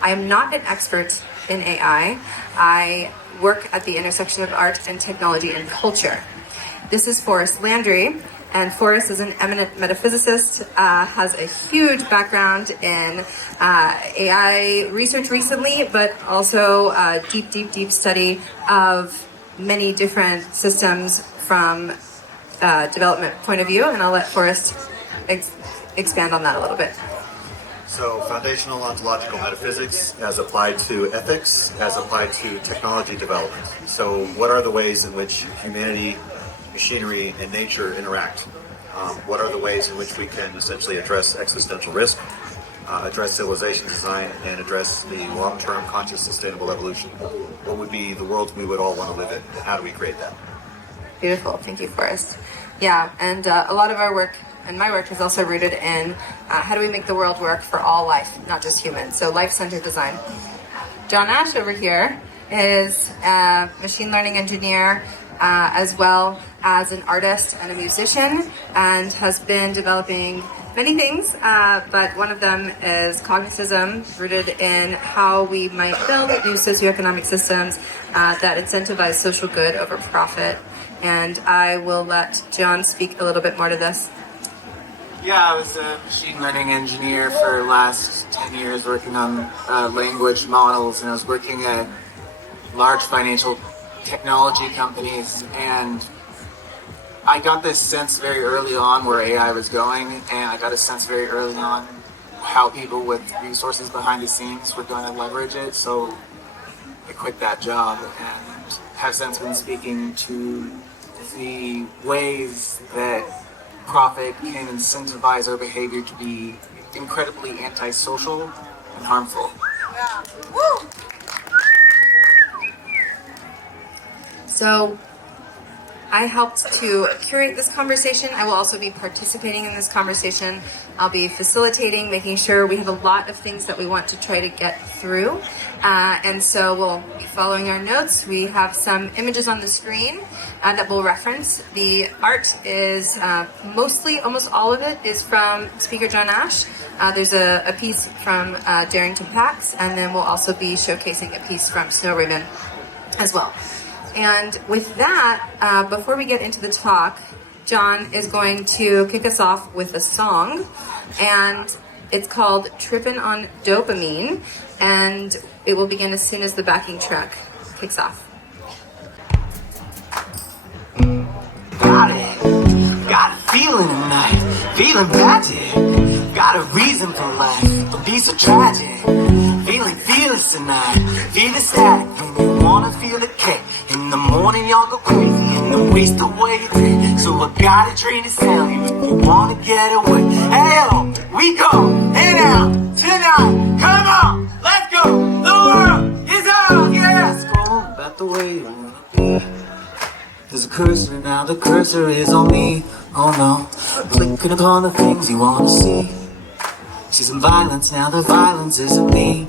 I am not an expert in AI. I work at the intersection of art and technology and culture. This is Forrest Landry, and Forrest is an eminent metaphysicist, has a huge background in AI research recently, but also deep study of many different systems from development point of view, and I'll let Forrest expand on that a little bit. So foundational ontological metaphysics as applied to ethics, as applied to technology development. So what are the ways in which humanity, machinery, and nature interact? What are the ways in which we can essentially address existential risk, address civilization design, and address the long-term conscious sustainable evolution? What would be the world we would all want to live in, and how do we create that? Beautiful, thank you, Forrest. Yeah, and a lot of our work, and my work, is also rooted in how do we make the world work for all life, not just humans, so life-centered design. John Ash over here is a machine learning engineer, as well as an artist and a musician, and has been developing many things, but one of them is cognitism, rooted in how we might build new socioeconomic systems that incentivize social good over profit. And I will let John speak a little bit more to this. Yeah, I was a machine learning engineer for the last 10 years working on language models, and I was working at large financial technology companies, and I got this sense very early on where AI was going, and I got a sense very early on how people with resources behind the scenes were going to leverage it, so I quit that job and have since been speaking to the ways that profit can incentivize our behavior to be incredibly antisocial and harmful. Yeah. Woo! So I helped to curate this conversation. I will also be participating in this conversation. I'll be facilitating, making sure we have a lot of things that we want to try to get through. And so we'll be following our notes. We have some images on the screen that we'll reference. The art is almost all of it is from Speaker John Ash. There's a piece from Darrington Pax, and then we'll also be showcasing a piece from Snow Ribbon as well. And with that, before we get into the talk, John is going to kick us off with a song, and it's called Trippin' on Dopamine, and it will begin as soon as the backing track kicks off. Got a feeling tonight, feeling magic. Got a reason for life, don't be so tragic. Feeling fearless tonight, feeling static. When you wanna feel the kick, in the morning y'all go crazy and don't waste away your day. So I got a dream to tell you if you wanna get away. Hey yo, we go in out tonight. Come on, let's go. The world is ours, yeah. Let's go about the way you wanna be. There's a cursor now, the cursor is on me. Oh no, clicking upon the things you wanna see. See some violence now, the violence isn't me.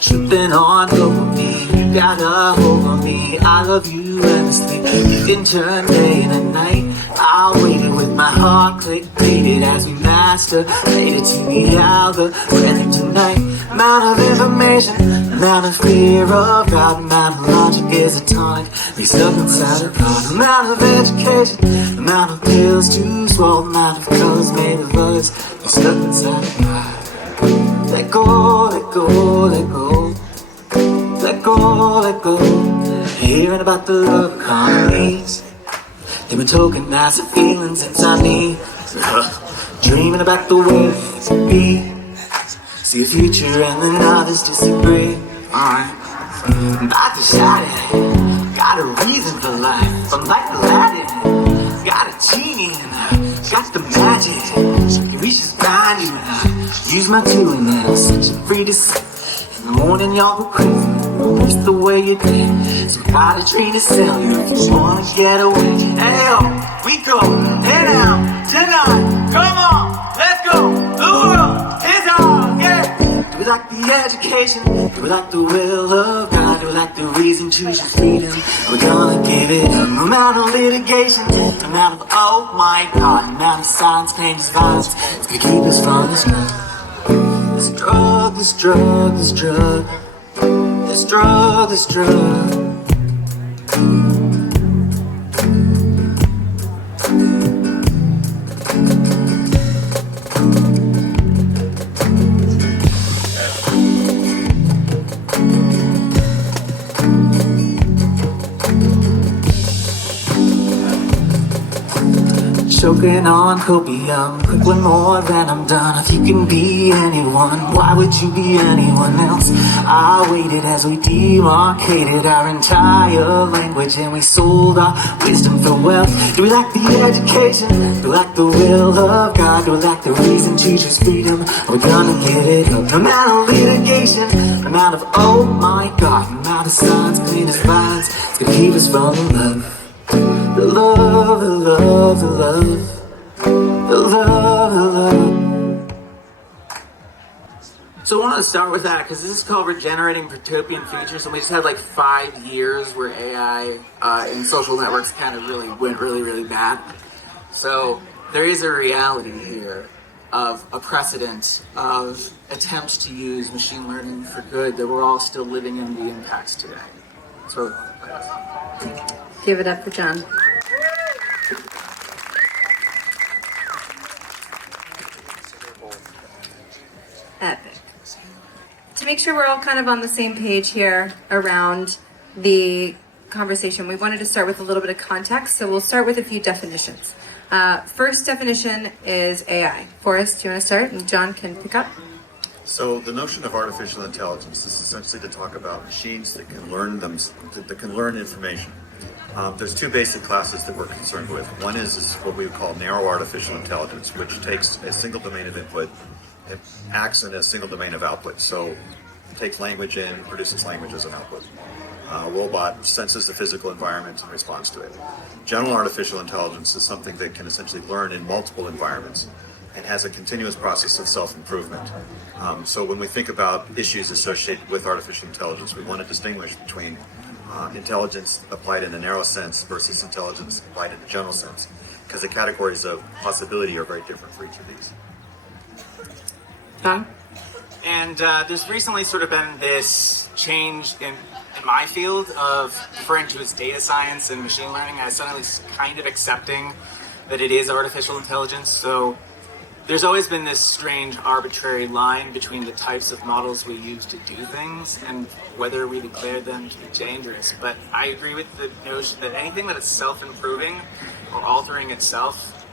Tripping on dopamine, you got a hold on me. I love you endlessly, you can turn day into night. I'll wait it with my heart click-baited as we master later to the algorithm tonight. Amount of information, amount of fear of God, amount of logic is a tonic. Be stuck inside a God. Amount of education, amount of pills to swallow, amount of colors made of us. Be stuck inside a God. Let go, let go, let go. Let go, let go. Hearing about the love economies. They've been tokenized the feelings inside me. Dreaming about the way it could be. See a future and then others disagree. Alright. About to shout it. Got a reason for life. I'm like Aladdin. Got a genie and I got the magic. You reach this behind you and I use my tool and then I'll set you free to see. In the morning y'all go crazy. Waste the way you did. So got a dream to sell you if you wanna get away. Hey yo, we go head out tonight. Come on, let's go. The world is ours, yeah. Do we like the education? Do we like the will of God? Do we like the reason to choose freedom? Are we gonna give it up? No amount of litigation, no amount of oh my God, no amount of silence, pain, violence. It's gonna keep us from this night. This drug, this drug, this drug, this drug, this drug. Choking on copium, quick one more then I'm done. If you can be anyone, why would you be anyone else? I waited as we demarcated our entire language, and we sold our wisdom for wealth. Do we lack the education? Do we lack the will of God? Do we lack the reason to choose freedom? Are we gonna get it up? No amount of litigation, no amount of oh my god, no amount of signs, pain is violence, it's gonna keep us from love. The love, the love, the love, the love, the love. So I wanted to start with that because this is called Regenerating Protopian Futures, and we just had like 5 years where AI and social networks kind of really went really bad. So there is a reality here of a precedent of attempts to use machine learning for good that we're all still living in the impacts today. So Give it up for John. Epic. To make sure we're all kind of on the same page here around the conversation, we wanted to start with a little bit of context, so we'll start with a few definitions. First definition is AI. Forrest, do you want to start? And John can pick up. So the notion of artificial intelligence is essentially to talk about machines that can learn that can learn information. There's two basic classes that we're concerned with. One is what we would call narrow artificial intelligence, which takes a single domain of input and acts in a single domain of output. So it takes language in, produces language as an output. A robot senses the physical environment and responds to it. General artificial intelligence is something that can essentially learn in multiple environments and has a continuous process of self-improvement. So when we think about issues associated with artificial intelligence, we want to distinguish between intelligence applied in a narrow sense versus intelligence applied in a general sense, because the categories of possibility are very different for each of these. John? And there's recently sort of been this change in my field of referring to as data science and machine learning. I suddenly kind of accepting that it is artificial intelligence. So there's always been this strange arbitrary line between the types of models we use to do things and whether we declare them to be dangerous. But I agree with the notion that anything that is self-improving or altering itself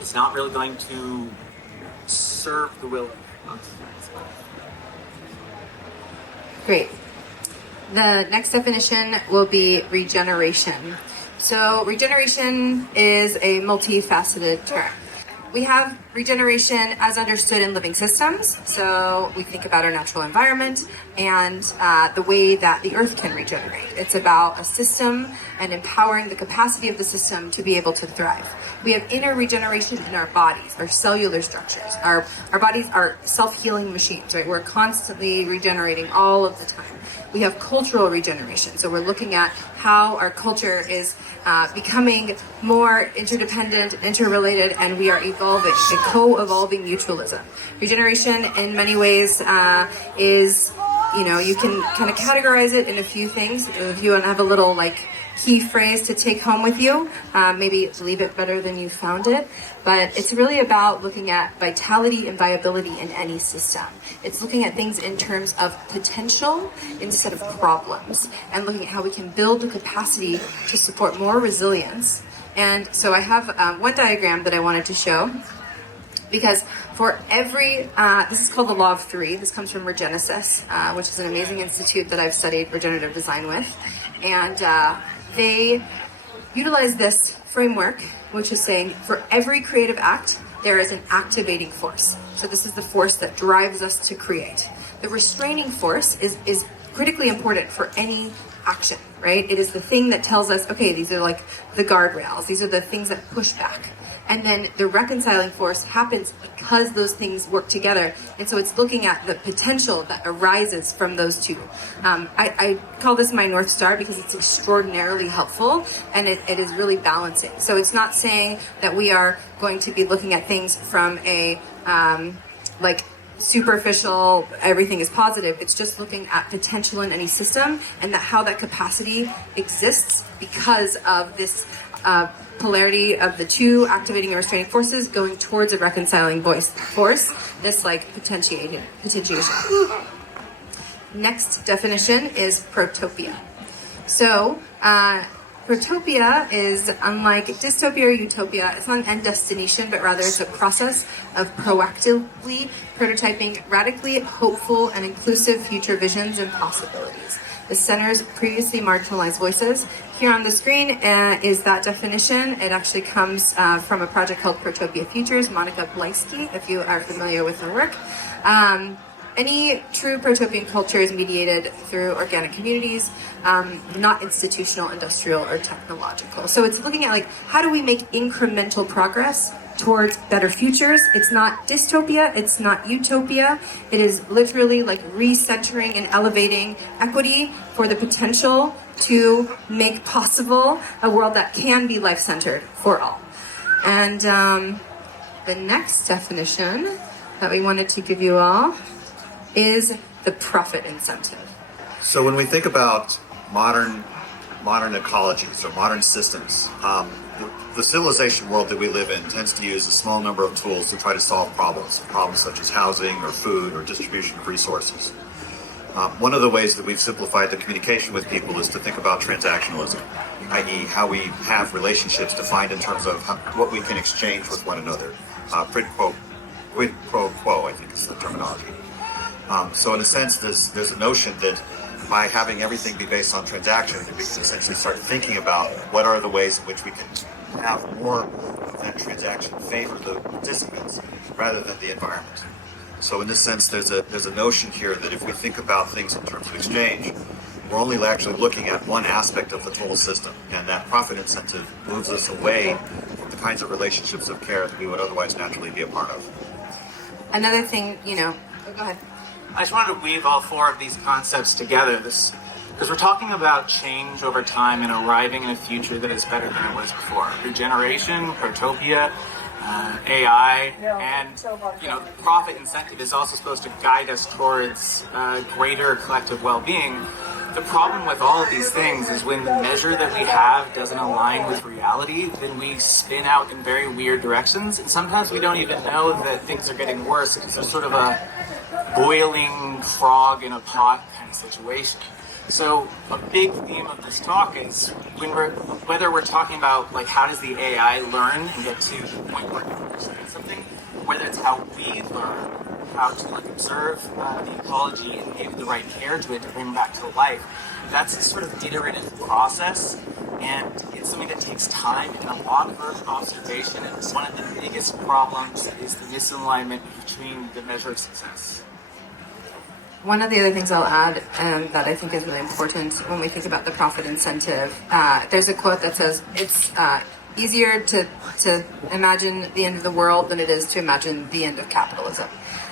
is not really going to serve the will of Great. The next definition will be regeneration. So regeneration is a multifaceted term. We have regeneration as understood in living systems. So we think about our natural environment and the way that the earth can regenerate. It's about a system and empowering the capacity of the system to be able to thrive. We have inner regeneration in our bodies, our cellular structures. Our bodies are self-healing machines, right? We're constantly regenerating all of the time. We have cultural regeneration. So we're looking at how our culture is becoming more interdependent, interrelated, and we are evolving, a co-evolving mutualism. Regeneration in many ways is, you can kind of categorize it in a few things. If you want to have a little key phrase to take home with you, maybe leave it better than you found it. But it's really about looking at vitality and viability in any system. It's looking at things in terms of potential instead of problems, and looking at how we can build the capacity to support more resilience. And so I have one diagram that I wanted to show, because for every, this is called the Law of Three. This comes from Regenesis, which is an amazing institute that I've studied regenerative design with. And they utilize this framework, which is saying for every creative act, there is an activating force. So this is the force that drives us to create. The restraining force is critically important for any action, right? It is the thing that tells us, okay, these are like the guardrails. These are the things that push back. And then the reconciling force happens because those things work together. And so it's looking at the potential that arises from those two. I call this my North Star because it's extraordinarily helpful, and it is really balancing. So it's not saying that we are going to be looking at things from a superficial, everything is positive. It's just looking at potential in any system and how that capacity exists because of this polarity of the two activating and restraining forces going towards a reconciling force, this like potentiation. Next definition is protopia. So, protopia is unlike dystopia or utopia. It's not an end destination, but rather it's a process of proactively prototyping radically hopeful and inclusive future visions and possibilities. This centers previously marginalized voices. Here on the screen is that definition. It actually comes from a project called Protopia Futures, Monica Blyski, if you are familiar with her work. Any true protopian culture is mediated through organic communities, not institutional, industrial, or technological. So it's looking at like, how do we make incremental progress towards better futures? It's not dystopia, it's not utopia. It is literally like recentering and elevating equity for the potential to make possible a world that can be life-centered for all. And the next definition that we wanted to give you all is the profit incentive. So when we think about modern ecologies or modern systems, the civilization world that we live in tends to use a small number of tools to try to solve problems such as housing or food or distribution of resources. One of the ways that we've simplified the communication with people is to think about transactionalism, i.e. how we have relationships defined in terms of what we can exchange with one another. Quid pro quo, I think is the terminology. So in a sense, there's a notion that by having everything be based on transaction, we can essentially start thinking about what are the ways in which we can have more of that transaction favor the participants rather than the environment. So in this sense, there's a notion here that if we think about things in terms of exchange, we're only actually looking at one aspect of the total system, and that profit incentive moves us away from the kinds of relationships of care that we would otherwise naturally be a part of. Another thing, go ahead. I just wanted to weave all four of these concepts together, because we're talking about change over time and arriving in a future that is better than it was before. Regeneration, protopia, AI, and the profit incentive is also supposed to guide us towards greater collective well-being. The problem with all of these things is when the measure that we have doesn't align with reality, then we spin out in very weird directions, and sometimes we don't even know that things are getting worse because there's sort of a boiling frog in a pot kind of situation. So a big theme of this talk is whether we're talking about like how does the AI learn and get to the point where it understands something, whether it's how we learn how to observe the ecology and give the right care to it to bring it back to life. That's a sort of iterative process, and it's something that takes time and a lot of observation, and one of the biggest problems is the misalignment between the measure of success. One of the other things I'll add that I think is really important when we think about the profit incentive, there's a quote that says, it's easier to imagine the end of the world than it is to imagine the end of capitalism.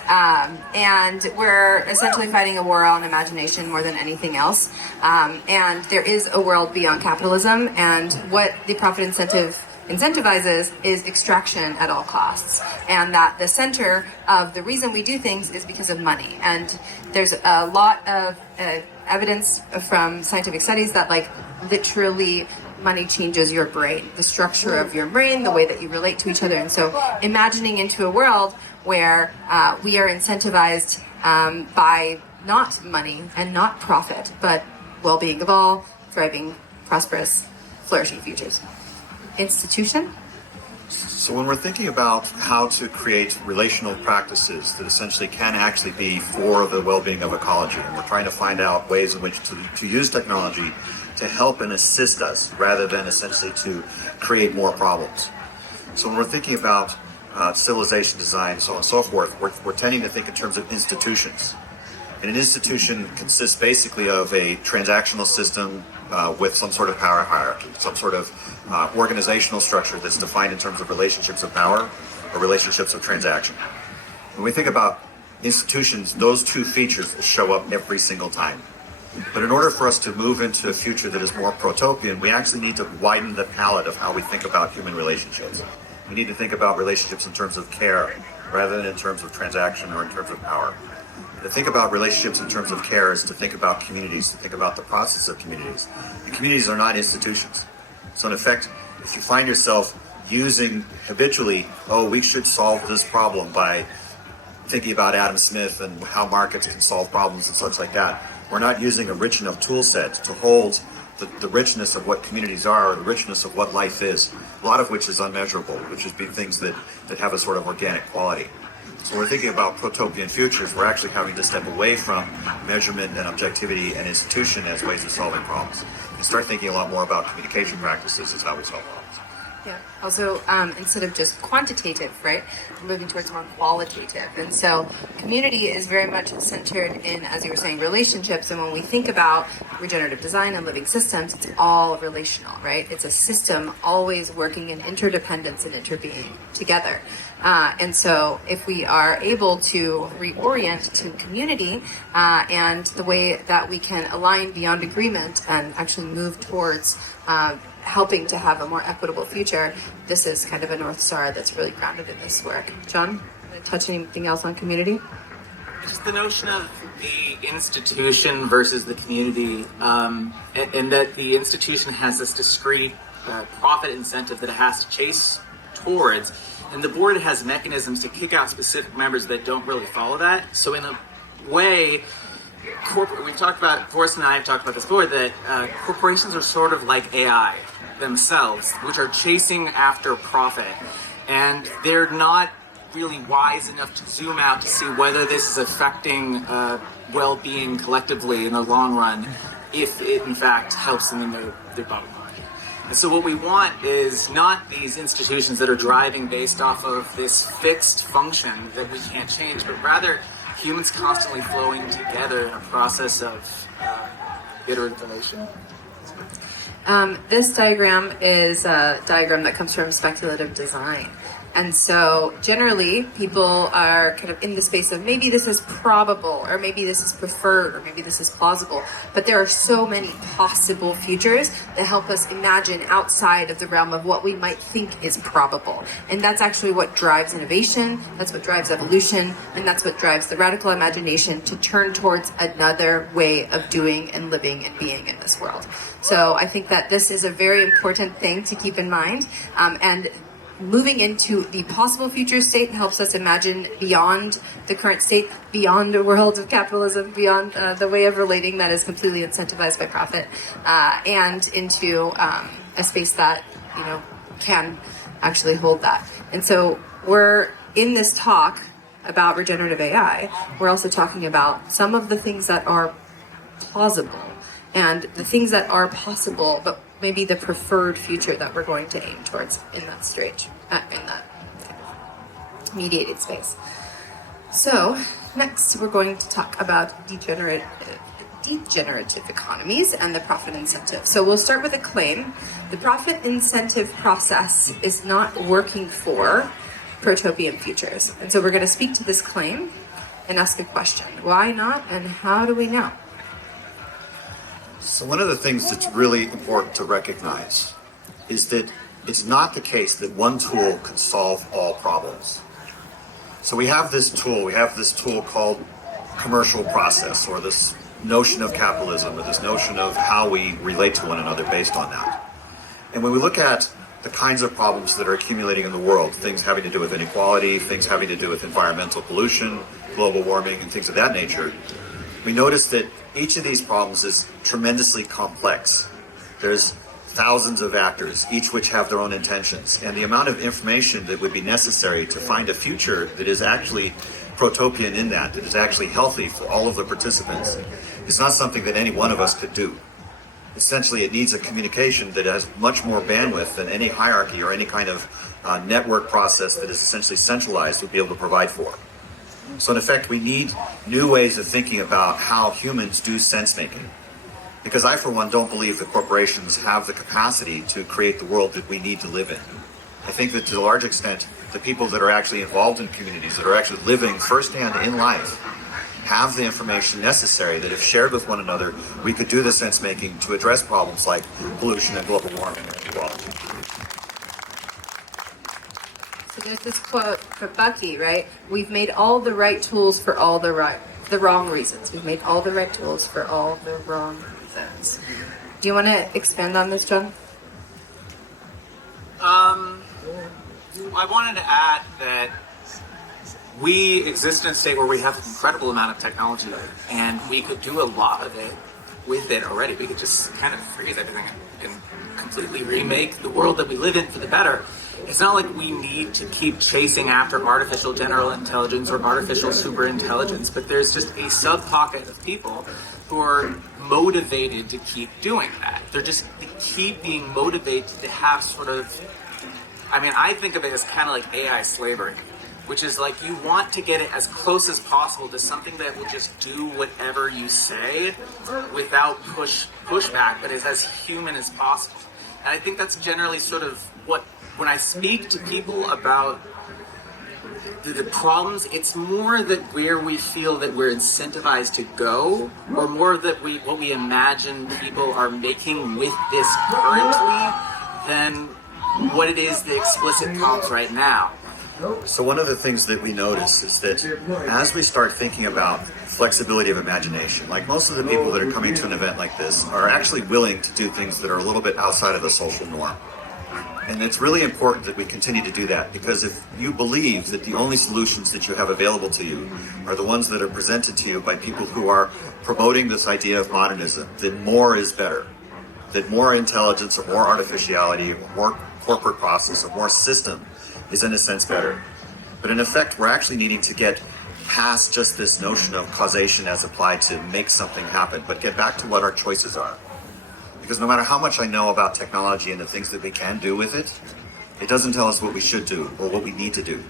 And we're essentially fighting a war on imagination more than anything else. And there is a world beyond capitalism, and what the profit incentive incentivizes is extraction at all costs, and that the center of the reason we do things is because of money. And there's a lot of evidence from scientific studies that literally money changes your brain, the structure of your brain, the way that you relate to each other. And so imagining into a world where we are incentivized by not money and not profit, but well-being of all, thriving, prosperous, flourishing futures. Institution? So when we're thinking about how to create relational practices that essentially can actually be for the well-being of ecology, and we're trying to find out ways in which to use technology to help and assist us rather than essentially to create more problems. So when we're thinking about civilization design, so on and so forth, we're tending to think in terms of institutions. And an institution consists basically of a transactional system with some sort of power hierarchy, some sort of organizational structure that's defined in terms of relationships of power or relationships of transaction. When we think about institutions, those two features will show up every single time. But in order for us to move into a future that is more protopian, we actually need to widen the palette of how we think about human relationships. We need to think about relationships in terms of care rather than in terms of transaction or in terms of power. To think about relationships in terms of care is to think about communities, to think about the process of communities. And communities are not institutions. So in effect, if you find yourself using habitually, oh, we should solve this problem by thinking about Adam Smith and how markets can solve problems and such like that, we're not using a rich enough tool set to hold the richness of what communities are, or the richness of what life is, a lot of which is unmeasurable, which is be things that have a sort of organic quality. So when we're thinking about protopian futures, we're actually having to step away from measurement and objectivity and institution as ways of solving problems and start thinking a lot more about communication practices as how we solve problems. Yeah. Also, instead of just quantitative, right, we're moving towards more qualitative. And so community is very much centered in, as you were saying, relationships. And when we think about regenerative design and living systems, it's all relational, right? It's a system always working in interdependence and interbeing together. And so if we are able to reorient to community and the way that we can align beyond agreement and actually move towards helping to have a more equitable future, this is kind of a North Star that's really grounded in this work. John, touch anything else on community? Just the notion of the institution versus the community, and that the institution has this discrete profit incentive that it has to chase towards, and the board has mechanisms to kick out specific members that don't really follow that. So in a way, we've talked about, Forrest and I have talked about this before, that corporations are sort of like AI themselves, which are chasing after profit, and they're not really wise enough to zoom out to see whether this is affecting well-being collectively in the long run, if it in fact helps them in their bottom line. And so what we want is not these institutions that are driving based off of this fixed function that we can't change, but rather humans constantly flowing together in a process of iteration. This diagram is a diagram that comes from speculative design. And so generally people are kind of in the space of maybe this is probable, or maybe this is preferred, or maybe this is plausible. But there are so many possible futures that help us imagine outside of the realm of what we might think is probable. And that's actually what drives innovation, that's what drives evolution, and that's what drives the radical imagination to turn towards another way of doing and living and being in this world. So I think that this is a very important thing to keep in mind. And moving into the possible future state helps us imagine beyond the current state, beyond a world of capitalism, beyond the way of relating that is completely incentivized by profit, and into a space that, you know, can actually hold that. And so we're in this talk about regenerative AI, we're also talking about some of the things that are plausible and the things that are possible, but maybe the preferred future that we're going to aim towards in that stage, in that kind of mediated space. So next we're going to talk about degenerative economies and the profit incentive. So we'll start with a claim. The profit incentive process is not working for protopian futures. And so we're going to speak to this claim and ask a question. Why not, and how do we know? So one of the things that's really important to recognize is that it's not the case that one tool can solve all problems. So we have this tool called commercial process, or this notion of capitalism, or this notion of how we relate to one another based on that. And when we look at the kinds of problems that are accumulating in the world, things having to do with inequality, things having to do with environmental pollution, global warming, and things of that nature, we notice that each of these problems is tremendously complex. There's thousands of actors, each which have their own intentions, and the amount of information that would be necessary to find a future that is actually protopian in that is actually healthy for all of the participants is not something that any one of us could do. Essentially, it needs a communication that has much more bandwidth than any hierarchy or any kind of network process that is essentially centralized would be able to provide for. So in effect, we need new ways of thinking about how humans do sense-making. Because I, for one, don't believe that corporations have the capacity to create the world that we need to live in. I think that to a large extent, the people that are actually involved in communities, that are actually living firsthand in life, have the information necessary that if shared with one another, we could do the sense-making to address problems like pollution and global warming and inequality. So there's this quote for Bucky, right? We've made all the right tools for all the wrong reasons. We've made all the right tools for all the wrong reasons. Do you want to expand on this, John? I wanted to add that we exist in a state where we have an incredible amount of technology, and we could do a lot of it with it already. We could just kind of freeze everything and completely remake the world that we live in for the better. It's not like we need to keep chasing after artificial general intelligence or artificial super intelligence, but there's just a sub-pocket of people who are motivated to keep doing that. They keep being motivated to have sort of, I think of it as kind of like AI slavery, which is like you want to get it as close as possible to something that will just do whatever you say without pushback, but is as human as possible. And I think that's generally sort of when I speak to people about the problems, it's more that where we feel that we're incentivized to go, or more that what we imagine people are making with this currently than what it is the explicit comms right now. So one of the things that we notice is that as we start thinking about flexibility of imagination, like most of the people that are coming to an event like this are actually willing to do things that are a little bit outside of the social norm. And it's really important that we continue to do that, because if you believe that the only solutions that you have available to you are the ones that are presented to you by people who are promoting this idea of modernism, that more is better, that more intelligence or more artificiality or more corporate process or more system is in a sense better. But in effect, we're actually needing to get past just this notion of causation as applied to make something happen, but get back to what our choices are. Because no matter how much I know about technology and the things that we can do with it, it doesn't tell us what we should do or what we need to do.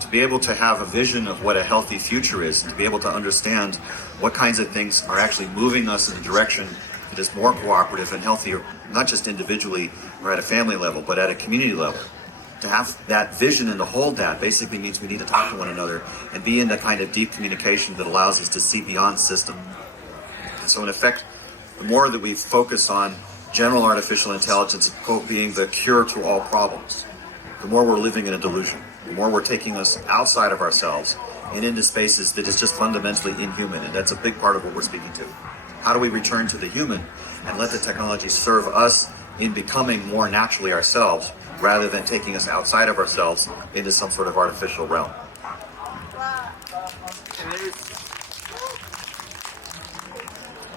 To be able to have a vision of what a healthy future is, and to be able to understand what kinds of things are actually moving us in a direction that is more cooperative and healthier, not just individually or at a family level, but at a community level. To have that vision and to hold that basically means we need to talk to one another and be in the kind of deep communication that allows us to see beyond system. And so in effect, the more that we focus on general artificial intelligence quote being the cure to all problems, the more we're living in a delusion, the more we're taking us outside of ourselves and into spaces that is just fundamentally inhuman. And that's a big part of what we're speaking to. How do we return to the human and let the technology serve us in becoming more naturally ourselves, rather than taking us outside of ourselves into some sort of artificial realm?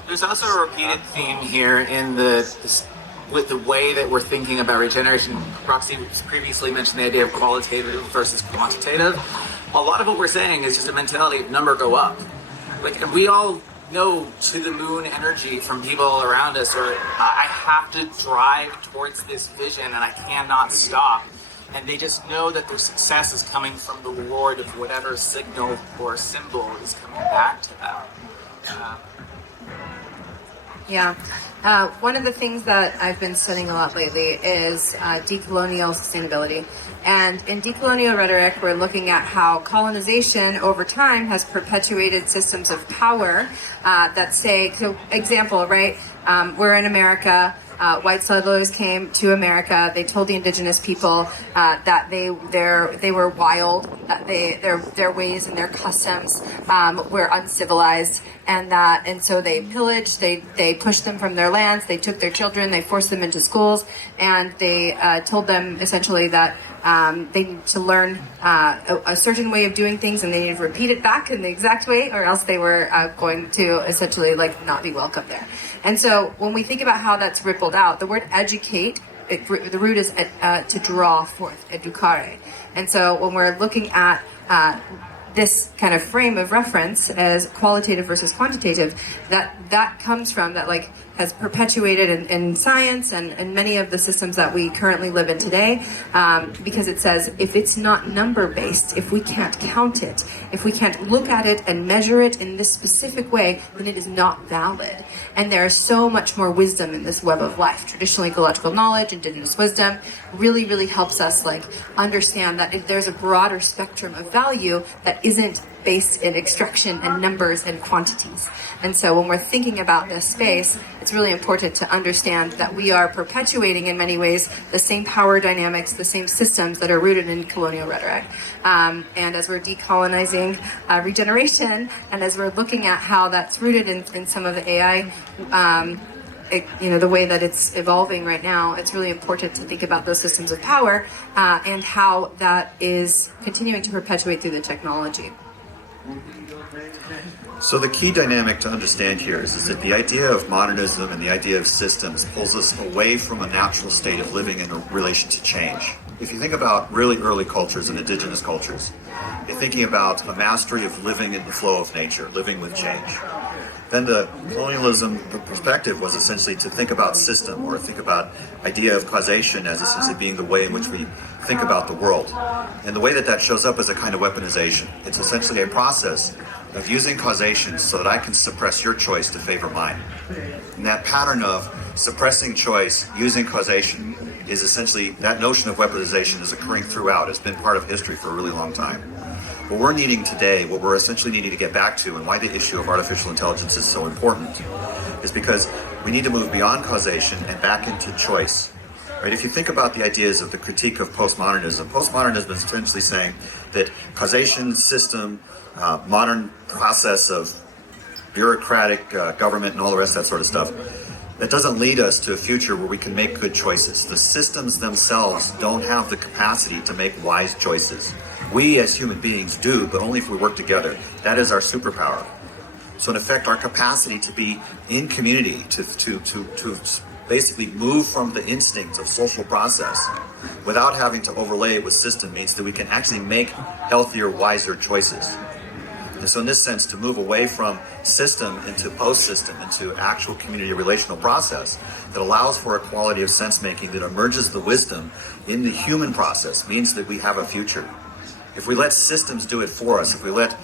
There's also a repeated theme here in with the way that we're thinking about regeneration. Roxi previously mentioned the idea of qualitative versus quantitative. A lot of what we're saying is just a mentality of number go up. And we all know to the moon energy from people around us, or I have to drive towards this vision and I cannot stop. And they just know that their success is coming from the reward of whatever signal or symbol is coming back to them. Yeah. One of the things that I've been studying a lot lately is decolonial sustainability. And in decolonial rhetoric, we're looking at how colonization over time has perpetuated systems of power that say, so example, right? We're in America. White settlers came to America. They told the indigenous people that they were wild, that their ways and their customs were uncivilized, and so they pillaged. They pushed them from their lands. They took their children. They forced them into schools, and they told them essentially that they need to learn a certain way of doing things, and they need to repeat it back in the exact way, or else they were going to essentially not be welcome there. And so when we think about how that's rippled out, the word educate, the root is to draw forth, educare. And so when we're looking at this kind of frame of reference as qualitative versus quantitative, that comes from that has perpetuated in science and many of the systems that we currently live in today, because it says if it's not number based, if we can't count it, if we can't look at it and measure it in this specific way, then it is not valid. And there is so much more wisdom in this web of life. Traditional ecological knowledge, indigenous wisdom, really helps us understand that if there's a broader spectrum of value that that isn't based in extraction and numbers and quantities. And so when we're thinking about this space, it's really important to understand that we are perpetuating in many ways the same power dynamics, the same systems that are rooted in colonial rhetoric. And as we're decolonizing regeneration, and as we're looking at how that's rooted in some of the AI, the way that it's evolving right now, it's really important to think about those systems of power and how that is continuing to perpetuate through the technology. So the key dynamic to understand here is that the idea of modernism and the idea of systems pulls us away from a natural state of living in relation to change. If you think about really early cultures and indigenous cultures, you're thinking about a mastery of living in the flow of nature, living with change. Then the colonialism, the perspective was essentially to think about system, or think about idea of causation as essentially being the way in which we think about the world. And the way that that shows up is a kind of weaponization. It's essentially a process of using causation so that I can suppress your choice to favor mine. And that pattern of suppressing choice using causation is essentially, that notion of weaponization is occurring throughout. It's been part of history for a really long time. What we're needing today, what we're essentially needing to get back to, and why the issue of artificial intelligence is so important, is because we need to move beyond causation and back into choice. Right? If you think about the ideas of the critique of postmodernism is essentially saying that causation, system, modern process of bureaucratic government and all the rest of that sort of stuff, that doesn't lead us to a future where we can make good choices. The systems themselves don't have the capacity to make wise choices. We as human beings do, but only if we work together. That is our superpower. So in effect, our capacity to be in community, to basically move from the instincts of social process without having to overlay it with system, means that we can actually make healthier, wiser choices. And so in this sense, to move away from system into post-system, into actual community relational process that allows for a quality of sense-making that emerges the wisdom in the human process, means that we have a future. If we let systems do it for us, if we let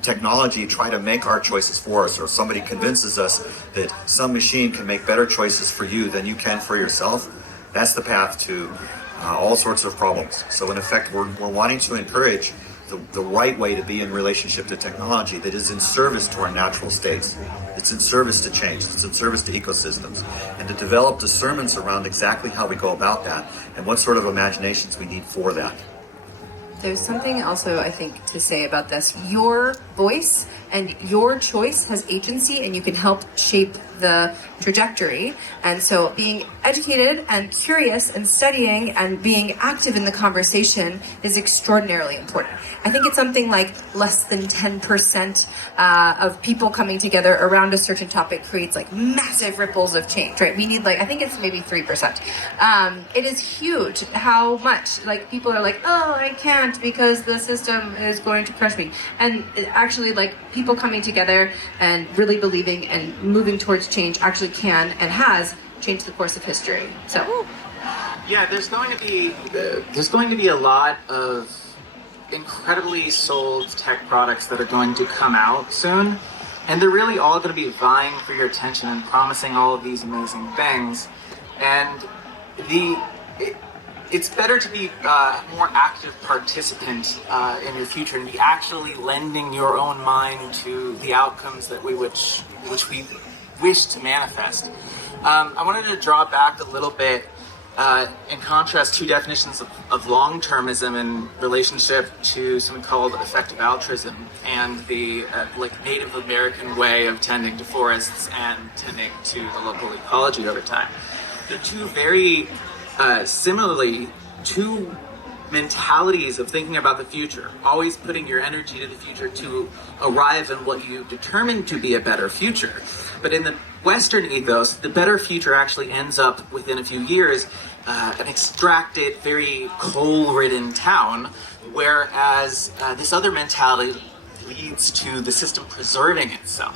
technology try to make our choices for us, or somebody convinces us that some machine can make better choices for you than you can for yourself, that's the path to all sorts of problems. So in effect, we're wanting to encourage the right way to be in relationship to technology that is in service to our natural states. It's in service to change. It's in service to ecosystems. And to develop discernments around exactly how we go about that and what sort of imaginations we need for that. There's something also, I think, to say about this. Your voice and your choice has agency, and you can help shape the trajectory. And so being educated and curious and studying and being active in the conversation is extraordinarily important. I think it's something like less than 10% of people coming together around a certain topic creates like massive ripples of change, right? We need like, I think it's maybe 3%. It is huge how much like people are like, oh, I can't because the system is going to crush me. And it actually like people coming together and really believing and moving towards change actually can and has changed the course of history. So yeah, there's going to be a lot of incredibly sold tech products that are going to come out soon, and they're really all going to be vying for your attention and promising all of these amazing things. And it's better to be a more active participant in your future and be actually lending your own mind to the outcomes that which we wish to manifest. I wanted to draw back a little bit and contrast two definitions of long-termism in relationship to something called effective altruism and the Native American way of tending to forests and tending to the local ecology over time. They're two very similarly two mentalities of thinking about the future, always putting your energy to the future to arrive in what you determine to be a better future. But in the Western ethos, the better future actually ends up within a few years an extracted, very coal-ridden town, whereas this other mentality leads to the system preserving itself.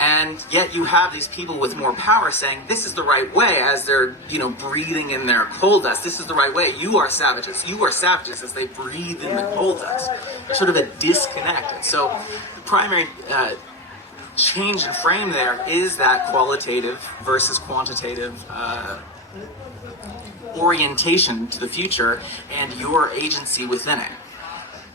And yet you have these people with more power saying, this is the right way, as they're, breathing in their coal dust. This is the right way. You are savages. You are savages, as they breathe in the coal dust. There's sort of a disconnect. And so the primary change in frame there is that qualitative versus quantitative orientation to the future and your agency within it.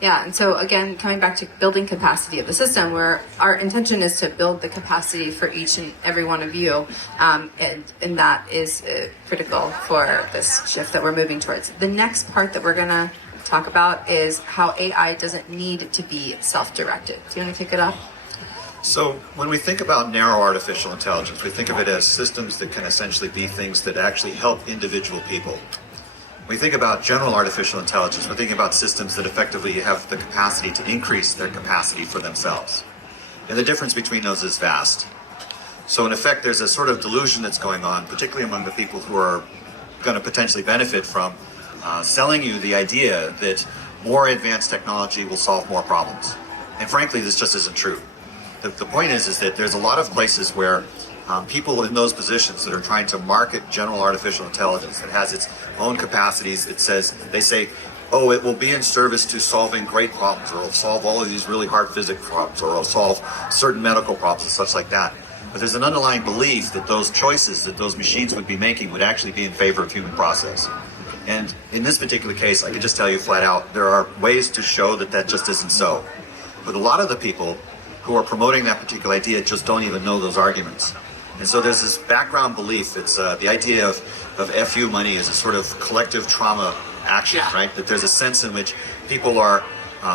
Yeah, and so again, coming back to building capacity of the system, where our intention is to build the capacity for each and every one of you, and that is critical for this shift that we're moving towards. The next part that we're going to talk about is how AI doesn't need to be self-directed. Do you want to kick it off? So when we think about narrow artificial intelligence, we think of it as systems that can essentially be things that actually help individual people. When we think about general artificial intelligence, we're thinking about systems that effectively have the capacity to increase their capacity for themselves. And the difference between those is vast. So in effect, there's a sort of delusion that's going on, particularly among the people who are going to potentially benefit from selling you the idea that more advanced technology will solve more problems. And frankly, this just isn't true. The point is that there's a lot of places where people in those positions that are trying to market general artificial intelligence that has its own capacities, they say, oh, it will be in service to solving great problems, or it'll solve all of these really hard physics problems, or it'll solve certain medical problems and such like that. But there's an underlying belief that those choices that those machines would be making would actually be in favor of human process. And in this particular case, I can just tell you flat out, there are ways to show that that just isn't so. But a lot of the people who are promoting that particular idea just don't even know those arguments. And so there's this background belief. It's the idea of FU money as a sort of collective trauma action, right? That there's a sense in which people are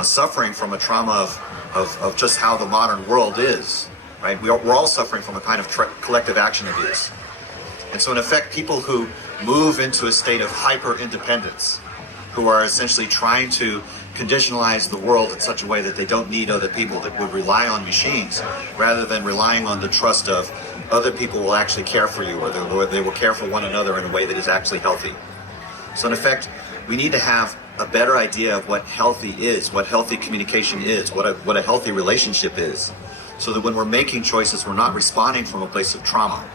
suffering from a trauma of just how the modern world is, right? We're all suffering from a kind of collective action abuse. And so in effect, people who move into a state of hyper-independence, who are essentially trying to conditionalize the world in such a way that they don't need other people, that would rely on machines rather than relying on the trust of other people will actually care for you, or they will care for one another in a way that is actually healthy. So in effect, we need to have a better idea of what healthy is, what healthy communication is, what a healthy relationship is, so that when we're making choices, we're not responding from a place of trauma,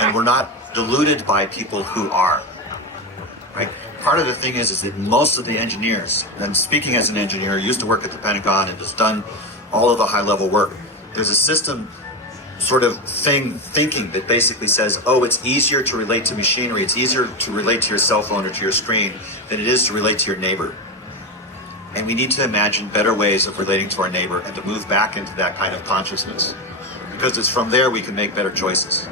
and we're not deluded by people who are, right? Part of the thing is that most of the engineers, and speaking as an engineer, used to work at the Pentagon and has done all of the high-level work. There's a system sort of thinking that basically says, oh, it's easier to relate to machinery, it's easier to relate to your cell phone or to your screen than it is to relate to your neighbor. And we need to imagine better ways of relating to our neighbor and to move back into that kind of consciousness, because it's from there we can make better choices.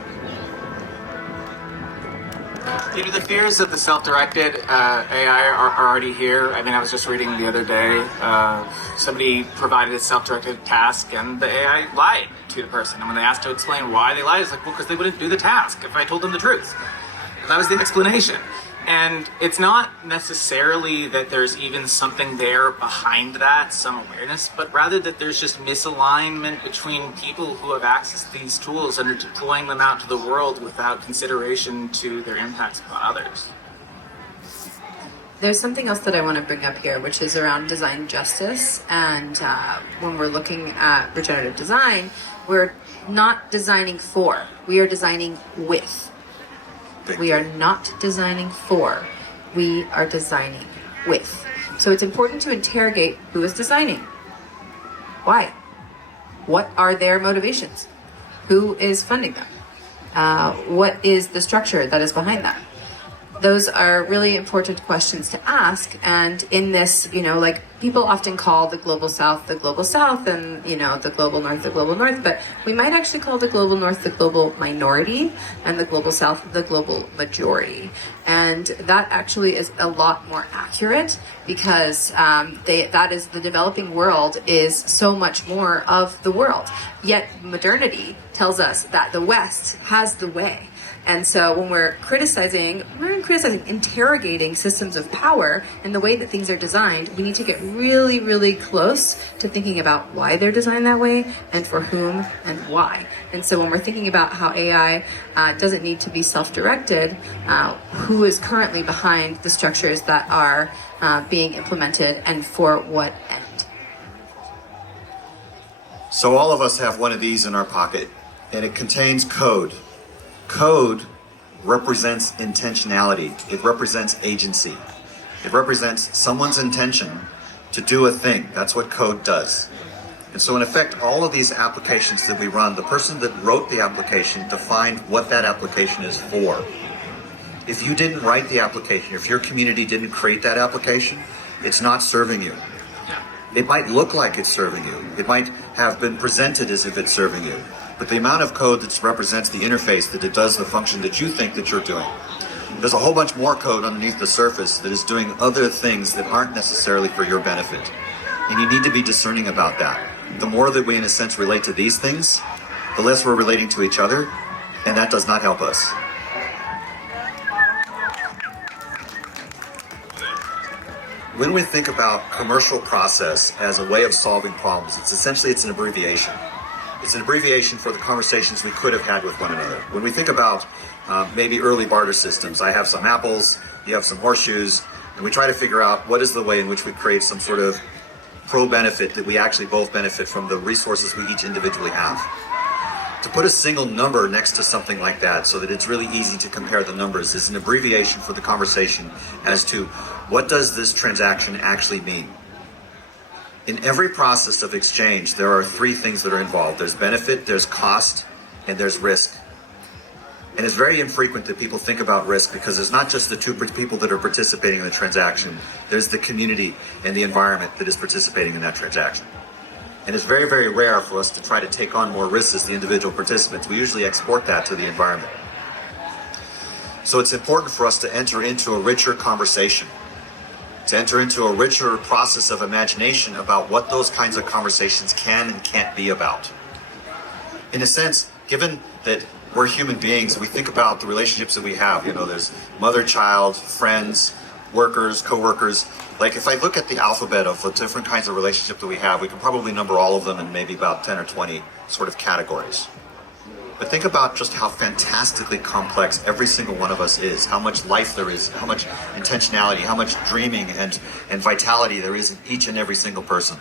Maybe the fears of the self-directed AI are already here. I mean, I was just reading the other day, somebody provided a self-directed task and the AI lied to the person. And when they asked to explain why they lied, it's like, well, because they wouldn't do the task if I told them the truth. That was the explanation. And it's not necessarily that there's even something there behind that, some awareness, but rather that there's just misalignment between people who have access to these tools and are deploying them out to the world without consideration to their impacts upon others. There's something else that I want to bring up here, which is around design justice. And when we're looking at regenerative design, we're not designing for, we are designing with. We are not designing for, we are designing with. So it's important to interrogate who is designing. Why? What are their motivations? Who is funding them? What is the structure that is behind that? Those are really important questions to ask. And in this, like people often call the global south, and, the global north, but we might actually call the global north the global minority and the global south the global majority. And that actually is a lot more accurate, because that is, the developing world is so much more of the world. Yet modernity tells us that the West has the way. And so when we're interrogating systems of power and the way that things are designed, we need to get really, really close to thinking about why they're designed that way and for whom and why. And so when we're thinking about how AI doesn't need to be self-directed, who is currently behind the structures that are being implemented and for what end? So all of us have one of these in our pocket, and it contains code. Code represents intentionality. It represents agency. It represents someone's intention to do a thing. That's what code does. And so in effect, all of these applications that we run, the person that wrote the application defined what that application is for. If you didn't write the application, if your community didn't create that application, it's not serving you. It might look like it's serving you. It might have been presented as if it's serving you. But the amount of code that represents the interface that it does the function that you think that you're doing, there's a whole bunch more code underneath the surface that is doing other things that aren't necessarily for your benefit. And you need to be discerning about that. The more that we, in a sense, relate to these things, the less we're relating to each other, and that does not help us. When we think about commercial process as a way of solving problems, it's an abbreviation. It's an abbreviation for the conversations we could have had with one another. When we think about maybe early barter systems, I have some apples, you have some horseshoes, and we try to figure out what is the way in which we create some sort of pro-benefit that we actually both benefit from the resources we each individually have. To put a single number next to something like that so that it's really easy to compare the numbers is an abbreviation for the conversation as to what does this transaction actually mean. In every process of exchange, there are three things that are involved. There's benefit, there's cost, and there's risk. And it's very infrequent that people think about risk because it's not just the two people that are participating in the transaction. There's the community and the environment that is participating in that transaction. And it's very, very rare for us to try to take on more risks as the individual participants. We usually export that to the environment. So it's important for us to enter into a richer conversation, to enter into a richer process of imagination about what those kinds of conversations can and can't be about. In a sense, given that we're human beings, we think about the relationships that we have. You know, there's mother, child, friends, workers, co-workers. Like if I look at the alphabet of the different kinds of relationship that we have, we can probably number all of them in maybe about 10 or 20 sort of categories. But think about just how fantastically complex every single one of us is, how much life there is, how much intentionality, how much dreaming and vitality there is in each and every single person.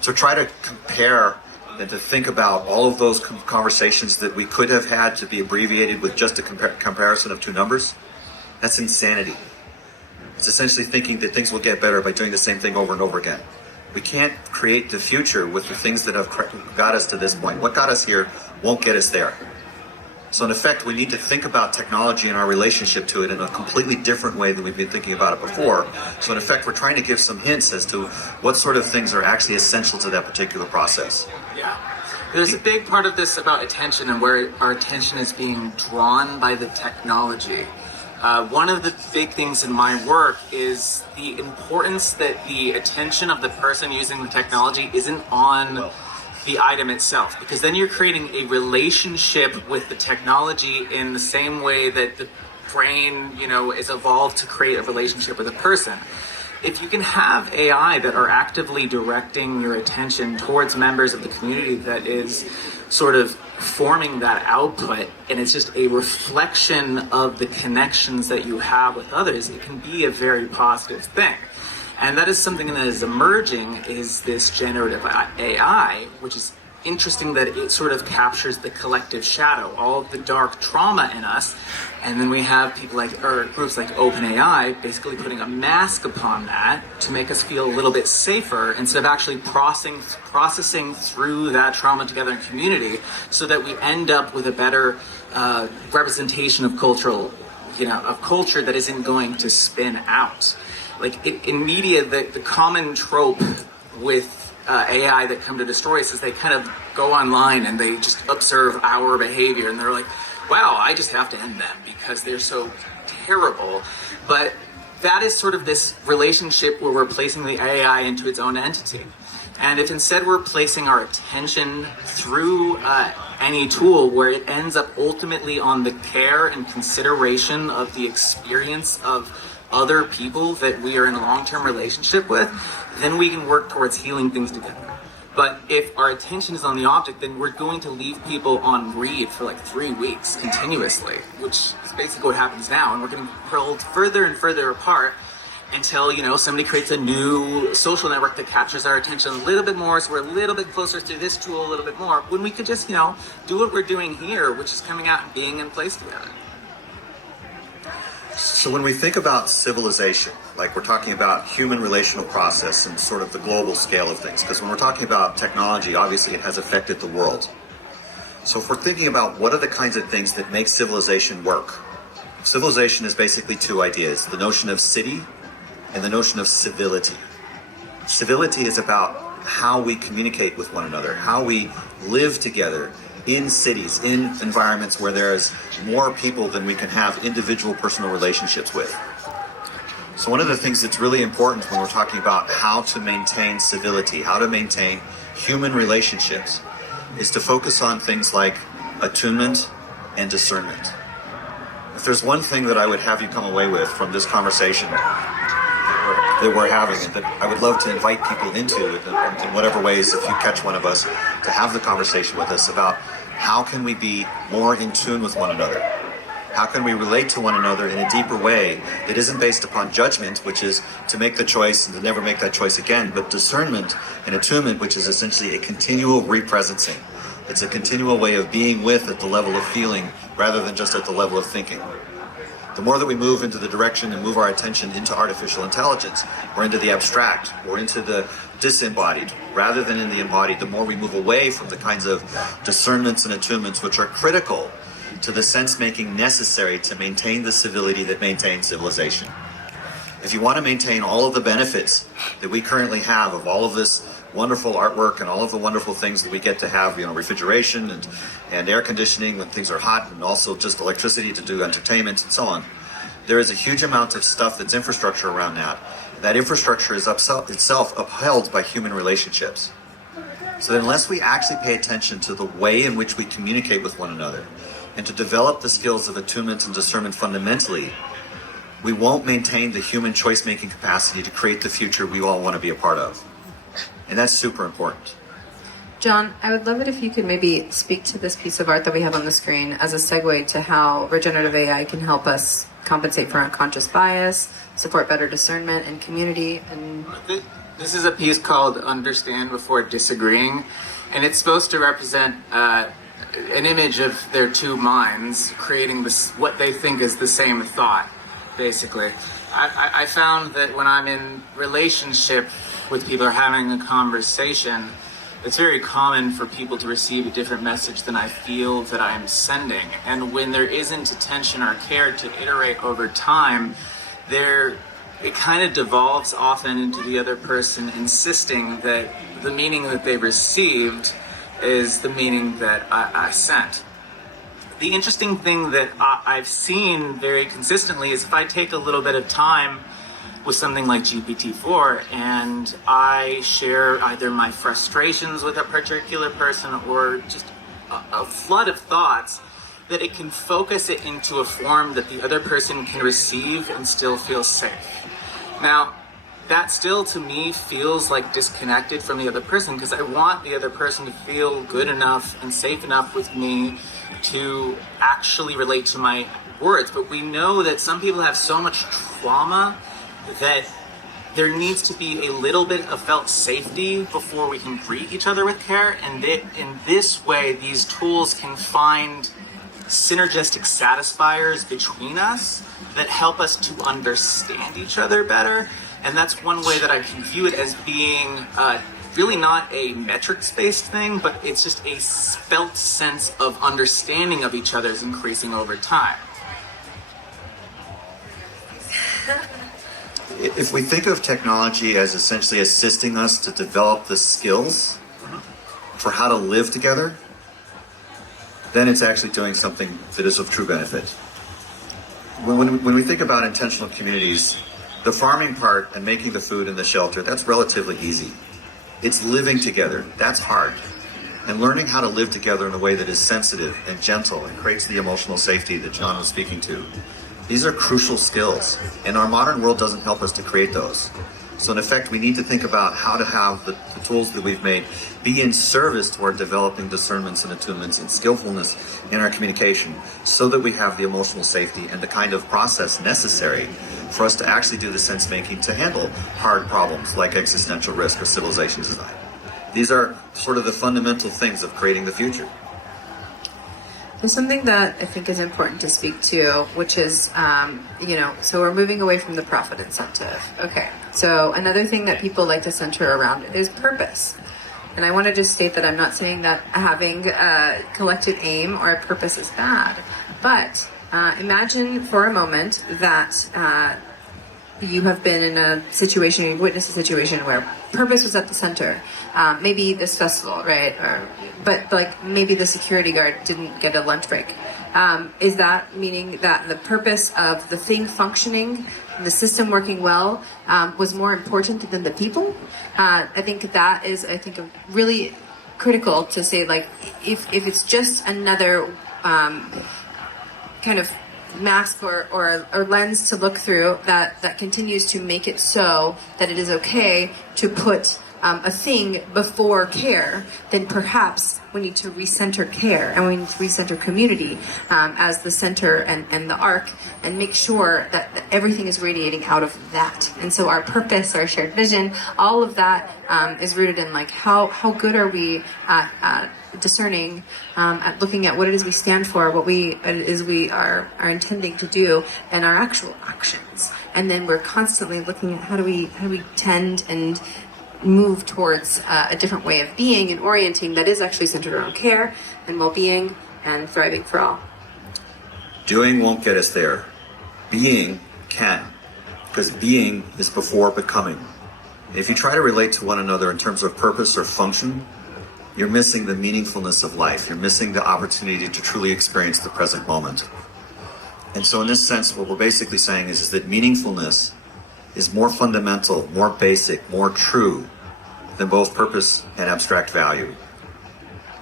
So try to compare and to think about all of those conversations that we could have had to be abbreviated with just a comparison of two numbers. That's insanity. It's essentially thinking that things will get better by doing the same thing over and over again. We can't create the future with the things that have got us to this point. What got us here won't get us there. So in effect, we need to think about technology and our relationship to it in a completely different way than we've been thinking about it before. So in effect, we're trying to give some hints as to what sort of things are actually essential to that particular process. Yeah. There's a big part of this about attention and where our attention is being drawn by the technology. One of the big things in my work is the importance that the attention of the person using the technology isn't on the item itself, because then you're creating a relationship with the technology in the same way that the brain, is evolved to create a relationship with a person. If you can have AI that are actively directing your attention towards members of the community that is sort of forming that output, and it's just a reflection of the connections that you have with others, it can be a very positive thing. And that is something that is emerging, is this generative AI, which is interesting that it sort of captures the collective shadow, all of the dark trauma in us. And then we have people groups like OpenAI basically putting a mask upon that to make us feel a little bit safer instead of actually processing through that trauma together in community, so that we end up with a better representation of culture that isn't going to spin out. In media, the common trope with AI that come to destroy us is they kind of go online and they just observe our behavior and they're like, wow, I just have to end them because they're so terrible. But that is sort of this relationship where we're placing the AI into its own entity. And if instead we're placing our attention through any tool where it ends up ultimately on the care and consideration of the experience of other people that we are in a long-term relationship with, then we can work towards healing things together. But if our attention is on the object, then we're going to leave people on read for 3 weeks continuously, which is basically what happens now. And we're getting pulled further and further apart until, somebody creates a new social network that captures our attention a little bit more, so we're a little bit closer to this tool a little bit more, when we could just, do what we're doing here, which is coming out and being in place together. So when we think about civilization, we're talking about human relational process and sort of the global scale of things, because when we're talking about technology, obviously it has affected the world. So if we're thinking about what are the kinds of things that make civilization work, civilization is basically two ideas: the notion of city and the notion of civility. Civility is about how we communicate with one another, how we live together in cities, in environments where there's more people than we can have individual personal relationships with. So one of the things that's really important when we're talking about how to maintain civility, how to maintain human relationships, is to focus on things like attunement and discernment. If there's one thing that I would have you come away with from this conversation that we're having, and that I would love to invite people into in whatever ways, if you catch one of us, to have the conversation with us about how can we be more in tune with one another? How can we relate to one another in a deeper way that isn't based upon judgment, which is to make the choice and to never make that choice again, but discernment and attunement, which is essentially a continual represencing. It's a continual way of being with at the level of feeling rather than just at the level of thinking. The more that we move into the direction and move our attention into artificial intelligence, or into the abstract, or into the disembodied, rather than in the embodied, the more we move away from the kinds of discernments and attunements which are critical to the sense-making necessary to maintain the civility that maintains civilization. If you want to maintain all of the benefits that we currently have of all of this wonderful artwork and all of the wonderful things that we get to have, refrigeration and air conditioning when things are hot, and also just electricity to do entertainment and so on, there is a huge amount of stuff that's infrastructure around that. That infrastructure is itself upheld by human relationships. So that unless we actually pay attention to the way in which we communicate with one another and to develop the skills of attunement and discernment fundamentally, we won't maintain the human choice-making capacity to create the future we all want to be a part of. And that's super important. John, I would love it if you could maybe speak to this piece of art that we have on the screen as a segue to how regenerative AI can help us compensate for unconscious bias, support better discernment and community. And this is a piece called Understand Before Disagreeing, and it's supposed to represent an image of their two minds creating this, what they think is the same thought, basically. I found that when I'm in relationship with people or having a conversation, it's very common for people to receive a different message than I feel that I'm sending. And when there isn't attention or care to iterate over time, it kind of devolves often into the other person insisting that the meaning that they received is the meaning that I sent. The interesting thing that I've seen very consistently is if I take a little bit of time with something like GPT-4 and I share either my frustrations with a particular person or just a flood of thoughts, that it can focus it into a form that the other person can receive and still feel safe. Now, that still to me feels like disconnected from the other person, because I want the other person to feel good enough and safe enough with me to actually relate to my words. But we know that some people have so much trauma that there needs to be a little bit of felt safety before we can greet each other with care, and that in this way these tools can find synergistic satisfiers between us that help us to understand each other better. And that's one way that I can view it as being really not a metrics-based thing, but it's just a felt sense of understanding of each other is increasing over time. If we think of technology as essentially assisting us to develop the skills for how to live together, then it's actually doing something that is of true benefit. When we think about intentional communities, the farming part and making the food and the shelter, that's relatively easy. It's living together, that's hard. And learning how to live together in a way that is sensitive and gentle and creates the emotional safety that John was speaking to. These are crucial skills, and our modern world doesn't help us to create those. So in effect, we need to think about how to have the tools that we've made be in service toward developing discernments and attunements and skillfulness in our communication, so that we have the emotional safety and the kind of process necessary for us to actually do the sense-making to handle hard problems like existential risk or civilization design. These are sort of the fundamental things of creating the future. There's something that I think is important to speak to, which is, so we're moving away from the profit incentive. Okay, so another thing that people like to center around is purpose. And I want to just state that I'm not saying that having a collective aim or a purpose is bad, but imagine for a moment that you have been in a situation, you've witnessed a situation where purpose was at the center. Maybe this festival, right? But like maybe the security guard didn't get a lunch break. Is that meaning that the purpose of the thing functioning, the system working well, was more important than the people? I think that is, really critical to say, like, if it's just another kind of mask or lens to look through that continues to make it so that it is okay to put a thing before care, then perhaps we need to recenter care and we need to recenter community as the center and the arc, and make sure that everything is radiating out of that. And so our purpose, our shared vision, all of that is rooted in like how good are we at discerning, at looking at what it is we stand for, what we are intending to do, and our actual actions. And then we're constantly looking at how do we tend and move towards a different way of being and orienting that is actually centered around care and well-being and thriving for all. Doing won't get us there. Being can, because being is before becoming. If you try to relate to one another in terms of purpose or function, you're missing the meaningfulness of life. You're missing the opportunity to truly experience the present moment. And so in this sense, what we're basically saying is that meaningfulness is more fundamental, more basic, more true than both purpose and abstract value.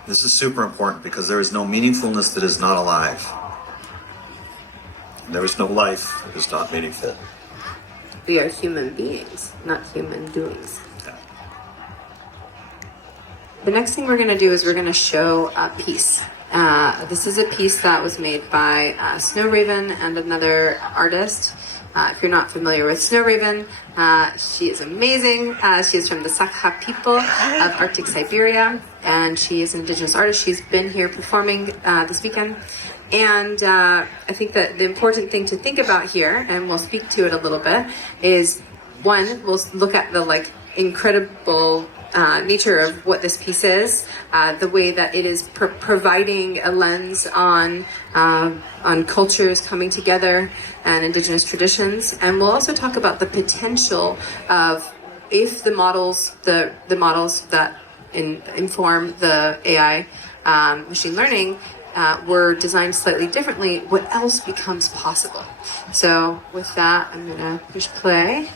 This is super important because there is no meaningfulness that is not alive. And there is no life that is not meaningful. We are human beings, not human doings. The next thing we're going to do is we're going to show a piece. This is a piece that was made by Snow Raven and another artist. If you're not familiar with Snow Raven, she is amazing. She is from the Sakha people of Arctic Siberia, and she is an indigenous artist. She's been here performing this weekend. And I think that the important thing to think about here, and we'll speak to it a little bit, is one, we'll look at the incredible nature of what this piece is, the way that it is providing a lens on cultures coming together and indigenous traditions, and we'll also talk about the potential of if the models that inform the AI machine learning were designed slightly differently, what else becomes possible. So with that, I'm gonna push play.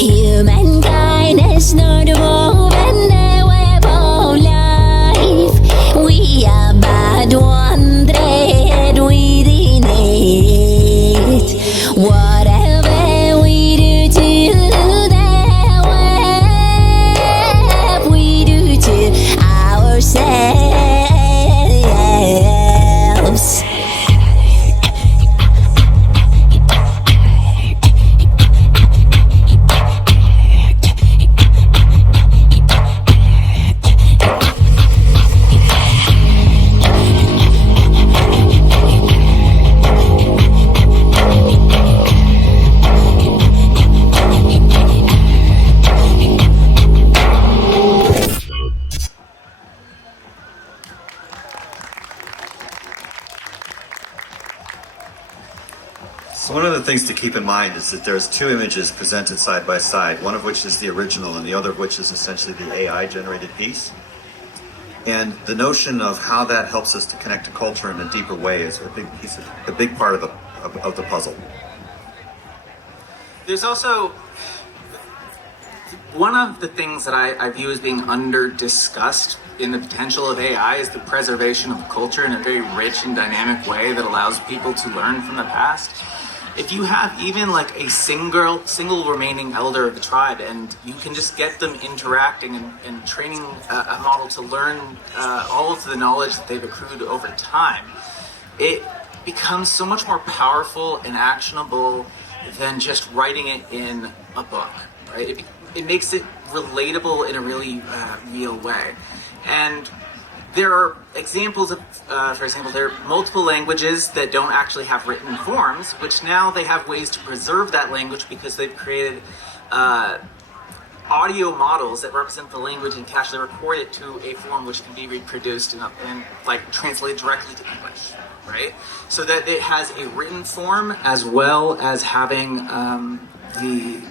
Humankind is not woven the web of life. We are but one thread within it. Whatever we do to the web, we do to ourselves. So one of the things to keep in mind is that there's two images presented side by side, one of which is the original and the other of which is essentially the AI generated piece. And the notion of how that helps us to connect to culture in a deeper way is a big part of the puzzle. There's also one of the things that I view as being under-discussed in the potential of AI is the preservation of culture in a very rich and dynamic way that allows people to learn from the past. If you have even like a single remaining elder of the tribe, and you can just get them interacting and training a model to learn all of the knowledge that they've accrued over time, it becomes so much more powerful and actionable than just writing it in a book, right? It makes it relatable in a really real way. And there are examples of, for example, there are multiple languages that don't actually have written forms, which now they have ways to preserve that language because they've created audio models that represent the language and can actually record it to a form which can be reproduced and like translated directly to English, right? So that it has a written form as well as having the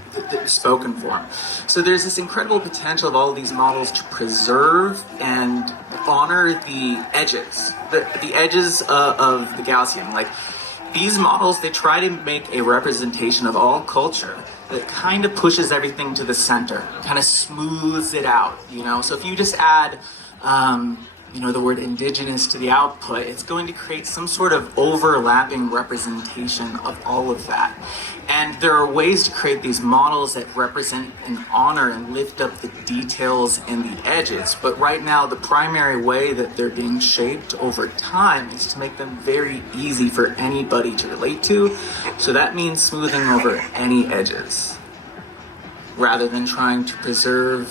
spoken form. So there's this incredible potential of all of these models to preserve and honor the edges, the edges of the Gaussian. Like these models, they try to make a representation of all culture that kind of pushes everything to the center, kind of smooths it out, you know? So if you just add, you know, the word indigenous to the output, it's going to create some sort of overlapping representation of all of that. And there are ways to create these models that represent and honor and lift up the details and the edges. But right now, the primary way that they're being shaped over time is to make them very easy for anybody to relate to. So that means smoothing over any edges, rather than trying to preserve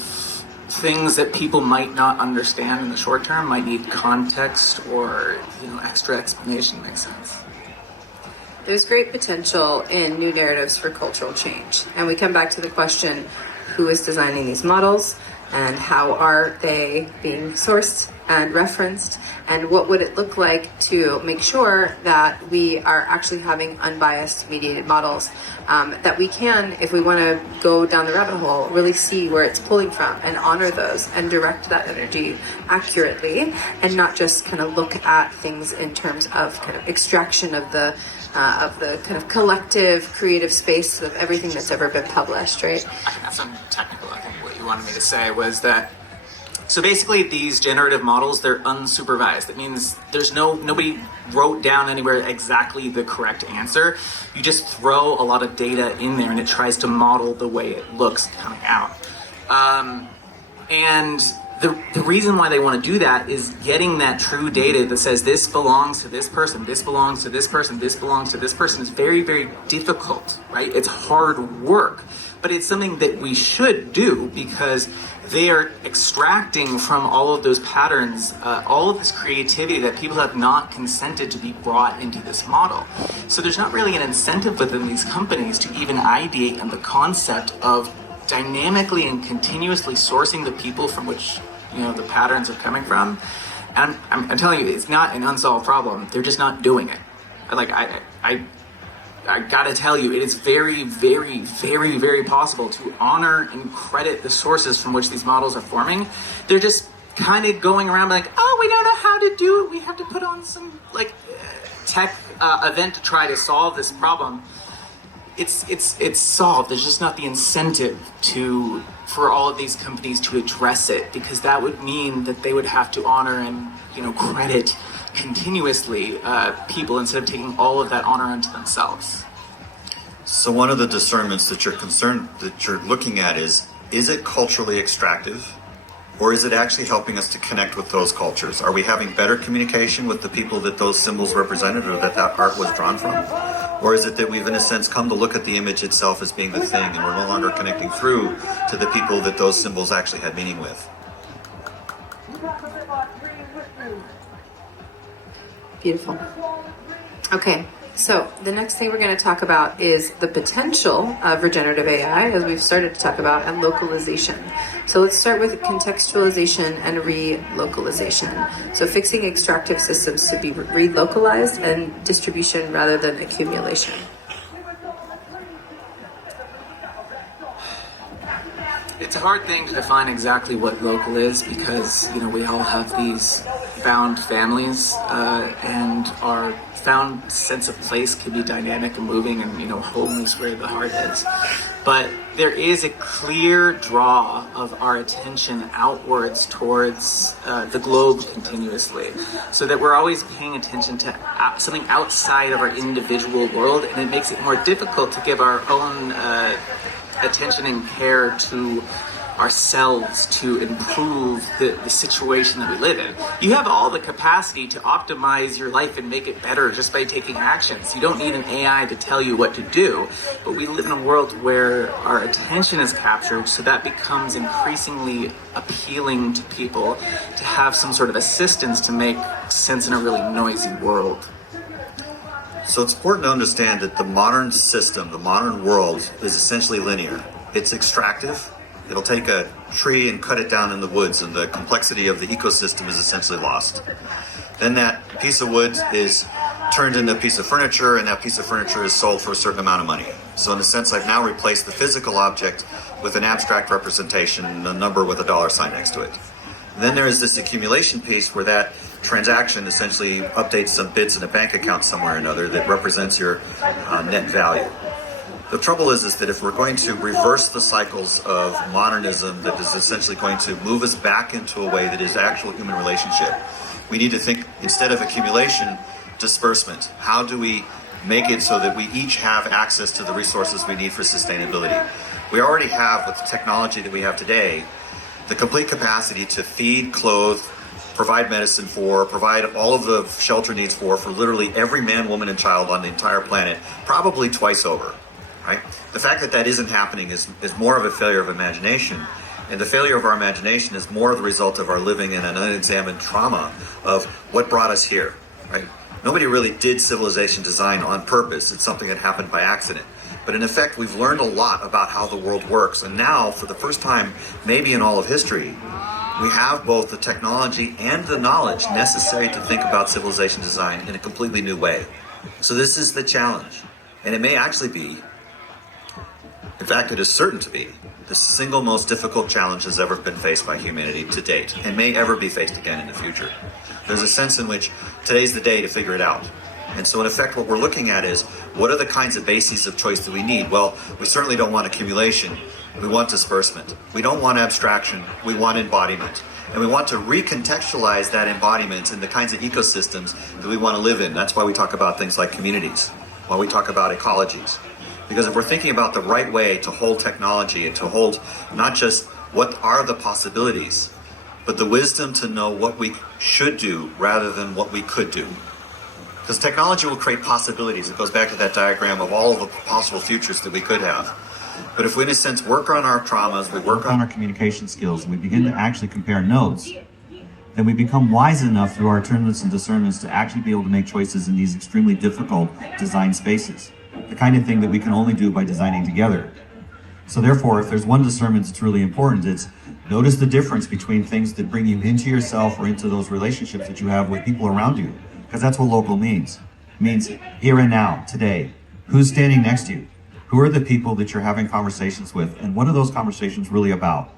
things that people might not understand in the short term, might need context or, you know, extra explanation. Makes sense. There's great potential in new narratives for cultural change. And we come back to the question, who is designing these models and how are they being sourced and referenced, and what would it look like to make sure that we are actually having unbiased mediated models that we can, if we want to go down the rabbit hole, really see where it's pulling from and honor those and direct that energy accurately, and not just kind of look at things in terms of kind of extraction of the kind of collective creative space of everything that's ever been published, right? I can have some technical. I think what you wanted me to say was that, so basically these generative models, they're unsupervised. That means there's nobody wrote down anywhere exactly the correct answer. You just throw a lot of data in there and it tries to model the way it looks coming out. And the reason why they want to do that is getting that true data that says this belongs to this person, this belongs to this person, this belongs to this person is very, very difficult, right? It's hard work, but it's something that we should do because they are extracting from all of those patterns, all of this creativity that people have not consented to be brought into this model. So there's not really an incentive within these companies to even ideate on the concept of dynamically and continuously sourcing the people from which, you know, the patterns are coming from. And I'm telling you, it's not an unsolved problem. They're just not doing it. Like I gotta tell you, it is very, very, very, very possible to honor and credit the sources from which these models are forming. They're just kind of going around like, oh, we don't know how to do it. We have to put on some like tech event to try to solve this problem. It's solved. There's just not the incentive for all of these companies to address it, because that would mean that they would have to honor and, you know, credit continuously people instead of taking all of that honor unto themselves. So one of the discernments that you're looking at is it culturally extractive, or is it actually helping us to connect with those cultures? Are we having better communication with the people that those symbols represented or that art was drawn from? Or is it that we've, in a sense, come to look at the image itself as being the thing, and we're no longer connecting through to the people that those symbols actually had meaning with? Beautiful. Okay, so the next thing we're going to talk about is the potential of regenerative AI, as we've started to talk about, and localization. So let's start with contextualization and relocalization. So fixing extractive systems to be relocalized and distribution rather than accumulation. It's a hard thing to define exactly what local is, because, you know, we all have these found families, and our found sense of place can be dynamic and moving, and, you know, home is where the heart is. But there is a clear draw of our attention outwards towards the globe continuously, so that we're always paying attention to something outside of our individual world, and it makes it more difficult to give our own attention and care to ourselves to improve the situation that we live in. You have all the capacity to optimize your life and make it better just by taking actions. You don't need an AI to tell you what to do, but we live in a world where our attention is captured, so that becomes increasingly appealing to people to have some sort of assistance to make sense in a really noisy world. So it's important to understand that the modern system, the modern world, is essentially linear. It's extractive, It'll take a tree and cut it down in the woods, and the complexity of the ecosystem is essentially lost. Then that piece of wood is turned into a piece of furniture, and that piece of furniture is sold for a certain amount of money. So in a sense, I've now replaced the physical object with an abstract representation, a number with a dollar sign next to it. And then there is this accumulation piece where that transaction essentially updates some bits in a bank account somewhere or another that represents your net value. The trouble is that if we're going to reverse the cycles of modernism that is essentially going to move us back into a way that is actual human relationship, we need to think, instead of accumulation, disbursement. How do we make it so that we each have access to the resources we need for sustainability? We already have, with the technology that we have today, the complete capacity to feed, clothe, provide medicine for, provide all of the shelter needs for literally every man, woman, and child on the entire planet, probably twice over. Right? The fact that that isn't happening is more of a failure of imagination. And the failure of our imagination is more the result of our living in an unexamined trauma of what brought us here. Right? Nobody really did civilization design on purpose. It's something that happened by accident. But in effect, we've learned a lot about how the world works. And now, for the first time, maybe in all of history, we have both the technology and the knowledge necessary to think about civilization design in a completely new way. So this is the challenge. And it may actually be, in fact, it is certain to be, the single most difficult challenge has ever been faced by humanity to date, and may ever be faced again in the future. There's a sense in which today's the day to figure it out. And so in effect, what we're looking at is, what are the kinds of bases of choice that we need? Well, we certainly don't want accumulation. We want disbursement. We don't want abstraction. We want embodiment. And we want to recontextualize that embodiment in the kinds of ecosystems that we want to live in. That's why we talk about things like communities, why we talk about ecologies. Because if we're thinking about the right way to hold technology and to hold not just what are the possibilities, but the wisdom to know what we should do rather than what we could do. Because technology will create possibilities. It goes back to that diagram of all of the possible futures that we could have. But if we, in a sense, work on our traumas, we work on our communication skills, and we begin to actually compare notes, then we become wise enough through our attunements and discernments to actually be able to make choices in these extremely difficult design spaces. The kind of thing that we can only do by designing together. So therefore, if there's one discernment that's really important, it's notice the difference between things that bring you into yourself or into those relationships that you have with people around you. Because that's what local means. It means here and now, today. Who's standing next to you? Who are the people that you're having conversations with? And what are those conversations really about?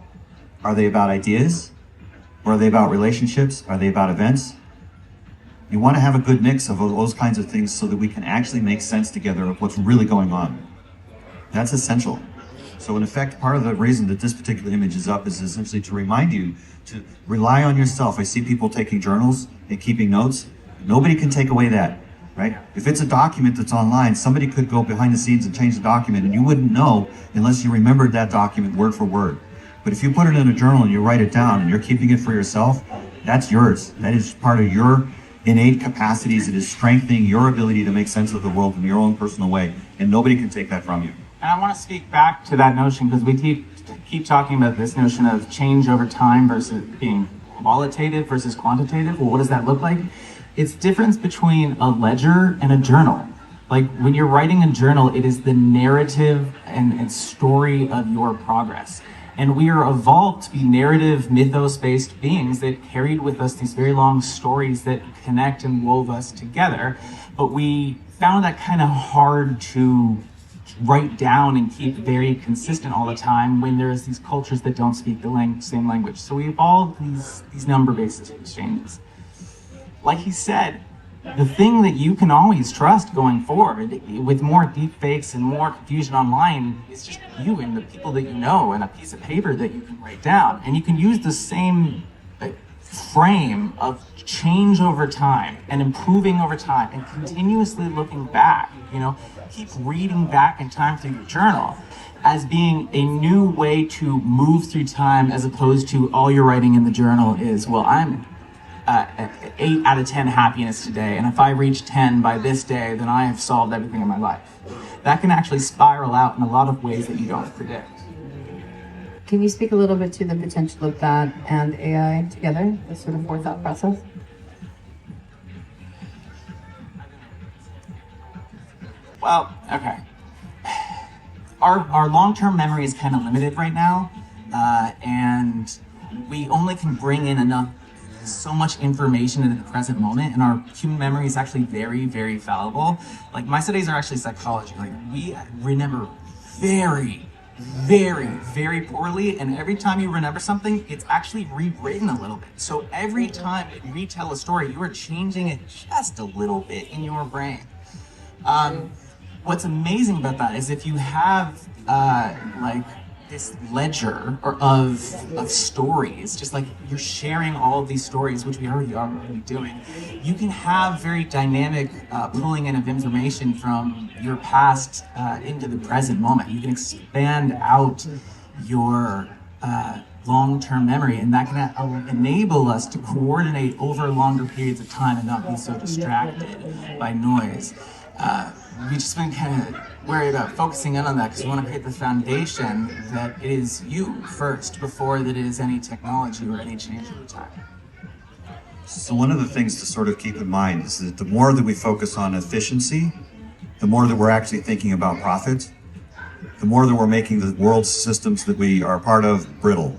Are they about ideas? Or are they about relationships? Are they about events? You want to have a good mix of those kinds of things so that we can actually make sense together of what's really going on. That's essential. So in effect, part of the reason that this particular image is up is essentially to remind you to rely on yourself. I see people taking journals and keeping notes. Nobody can take away that, right? If it's a document that's online, somebody could go behind the scenes and change the document, and you wouldn't know unless you remembered that document word for word. But if you put it in a journal and you write it down and you're keeping it for yourself, that's yours. That is part of your innate capacities. It is strengthening your ability to make sense of the world in your own personal way, and nobody can take that from you. And I want to speak back to that notion, because we keep talking about this notion of change over time versus being qualitative versus quantitative. Well, what does that look like? It's difference between a ledger and a journal. Like when you're writing a journal, it is the narrative and story of your progress. And we are evolved to be narrative, mythos-based beings that carried with us these very long stories that connect and wove us together. But we found that kind of hard to write down and keep very consistent all the time when there's these cultures that don't speak the same language. So we evolved these number-based exchanges. Like he said, the thing that you can always trust going forward with more deep fakes and more confusion online is just you and the people that you know and a piece of paper that you can write down. And you can use the same frame of change over time and improving over time and continuously looking back, keep reading back in time through your journal as being a new way to move through time, as opposed to all you're writing in the journal is, well, I'm 8 out of 10 happiness today, and if I reach 10 by this day, then I have solved everything in my life. That can actually spiral out in a lot of ways that you don't predict. Can you speak a little bit to the potential of that and AI together, the sort of thought process? Well, okay. Our long-term memory is kind of limited right now, and we only can bring in so much information into the present moment, and our human memory is actually very, very fallible. Like, my studies are actually psychology. Like, we remember very, very, very poorly, and every time you remember something, it's actually rewritten a little bit. So every time you retell a story, you are changing it just a little bit in your brain. What's amazing about that is if you have like this ledger of stories, just like you're sharing all of these stories, which we already are doing, you can have very dynamic pulling in of information from your past into the present moment. You can expand out your long-term memory, and that can enable us to coordinate over longer periods of time and not be so distracted by noise. We've just been kind of worried about focusing in on that because we want to create the foundation that it is you first before that it is any technology or any change over time. So one of the things to sort of keep in mind is that the more that we focus on efficiency, the more that we're actually thinking about profit, the more that we're making the world's systems that we are part of brittle.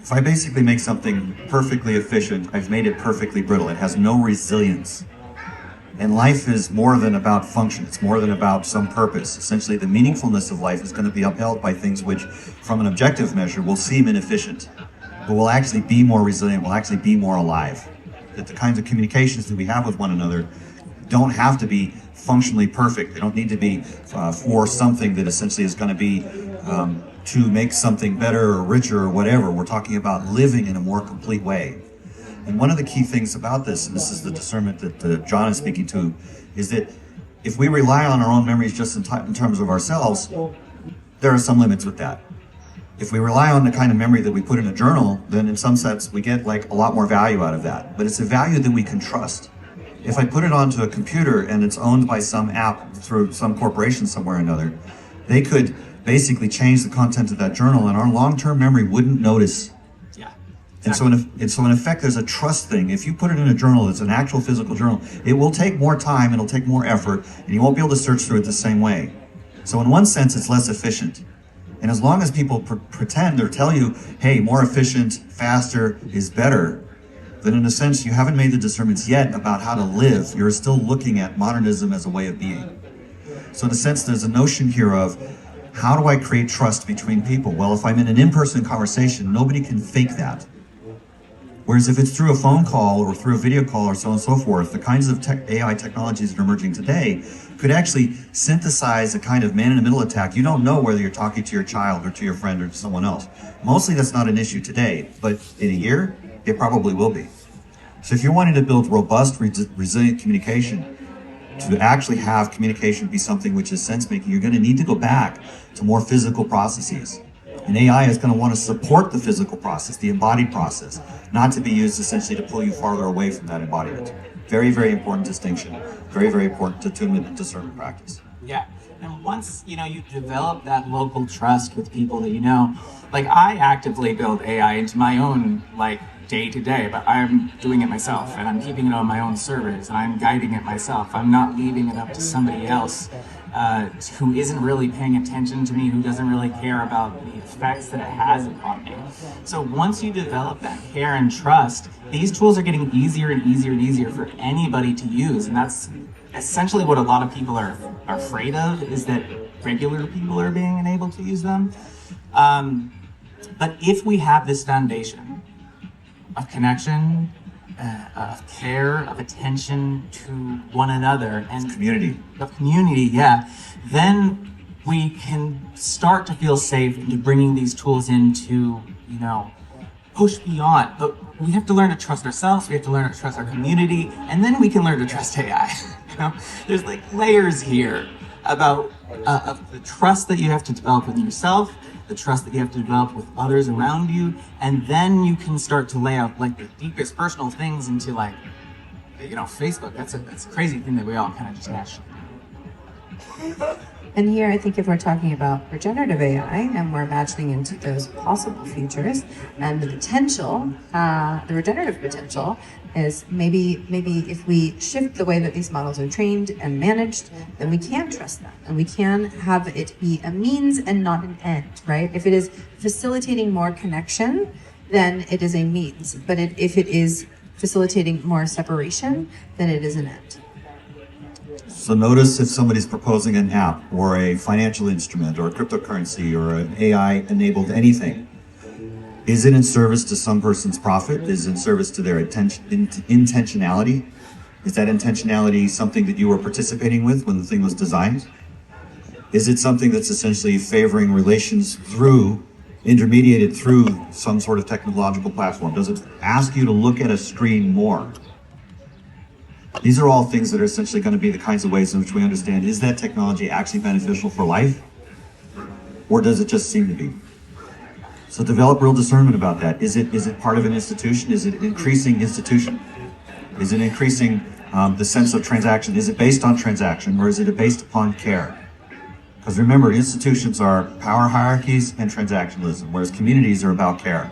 If I basically make something perfectly efficient, I've made it perfectly brittle. It has no resilience. And life is more than about function. It's more than about some purpose. Essentially, the meaningfulness of life is going to be upheld by things which, from an objective measure, will seem inefficient, but will actually be more resilient, will actually be more alive. That the kinds of communications that we have with one another don't have to be functionally perfect. They don't need to be for something that essentially is going to be to make something better or richer or whatever. We're talking about living in a more complete way. And one of the key things about this, and this is the discernment that John is speaking to, is that if we rely on our own memories just in terms of ourselves, there are some limits with that. If we rely on the kind of memory that we put in a journal, then in some sense we get like a lot more value out of that. But it's a value that we can trust. If I put it onto a computer and it's owned by some app through some corporation somewhere or another, they could basically change the content of that journal and our long-term memory wouldn't notice. And so in effect, there's a trust thing. If you put it in a journal, it's an actual physical journal, it will take more time, it'll take more effort, and you won't be able to search through it the same way. So in one sense, it's less efficient. And as long as people pretend or tell you, hey, more efficient, faster is better, then in a sense, you haven't made the discernments yet about how to live. You're still looking at modernism as a way of being. So in a sense, there's a notion here of, how do I create trust between people? Well, if I'm in an in-person conversation, nobody can fake that. Whereas if it's through a phone call or through a video call or so on and so forth, the kinds of AI technologies that are emerging today could actually synthesize a kind of man-in-the-middle attack. You don't know whether you're talking to your child or to your friend or to someone else. Mostly that's not an issue today, but in a year, it probably will be. So if you're wanting to build robust, resilient communication, to actually have communication be something which is sense-making, you're going to need to go back to more physical processes. And AI is going to want to support the physical process, the embodied process, not to be used essentially to pull you farther away from that embodiment. Very, very important distinction. Very, very important attunement and discernment practice. Yeah. And once, you develop that local trust with people that you know, like I actively build AI into my own, day to day, but I'm doing it myself and I'm keeping it on my own servers and I'm guiding it myself. I'm not leaving it up to somebody else who isn't really paying attention to me, who doesn't really care about the effects that it has upon me. So once you develop that care and trust, these tools are getting easier and easier and easier for anybody to use. And that's essentially what a lot of people are afraid of, is that regular people are being unable to use them. But if we have this foundation of connection, of care, of attention to one another, and community. Of community, yeah. Then we can start to feel safe into bringing these tools into, push beyond. But we have to learn to trust ourselves. We have to learn to trust our community, and then we can learn to trust AI. There's layers here about of the trust that you have to develop with yourself, the trust that you have to develop with others around you, and then you can start to lay out the deepest personal things into Facebook. That's a crazy thing that we all kind of just naturally do. And here, I think if we're talking about regenerative AI and we're imagining into those possible futures and the potential, the regenerative potential is maybe if we shift the way that these models are trained and managed, then we can trust them and we can have it be a means and not an end, right? If it is facilitating more connection, then it is a means. But if it is facilitating more separation, then it is an end. So notice if somebody's proposing an app or a financial instrument or a cryptocurrency or an AI-enabled anything, is it in service to some person's profit? Is it in service to their intentionality? Is that intentionality something that you were participating with when the thing was designed? Is it something that's essentially favoring relations intermediated through some sort of technological platform? Does it ask you to look at a screen more? These are all things that are essentially going to be the kinds of ways in which we understand, is that technology actually beneficial for life? Or does it just seem to be? So develop real discernment about that. Is it part of an institution? Is it increasing institution? Is it increasing the sense of transaction? Is it based on transaction or is it based upon care? Because remember, institutions are power hierarchies and transactionalism, whereas communities are about care.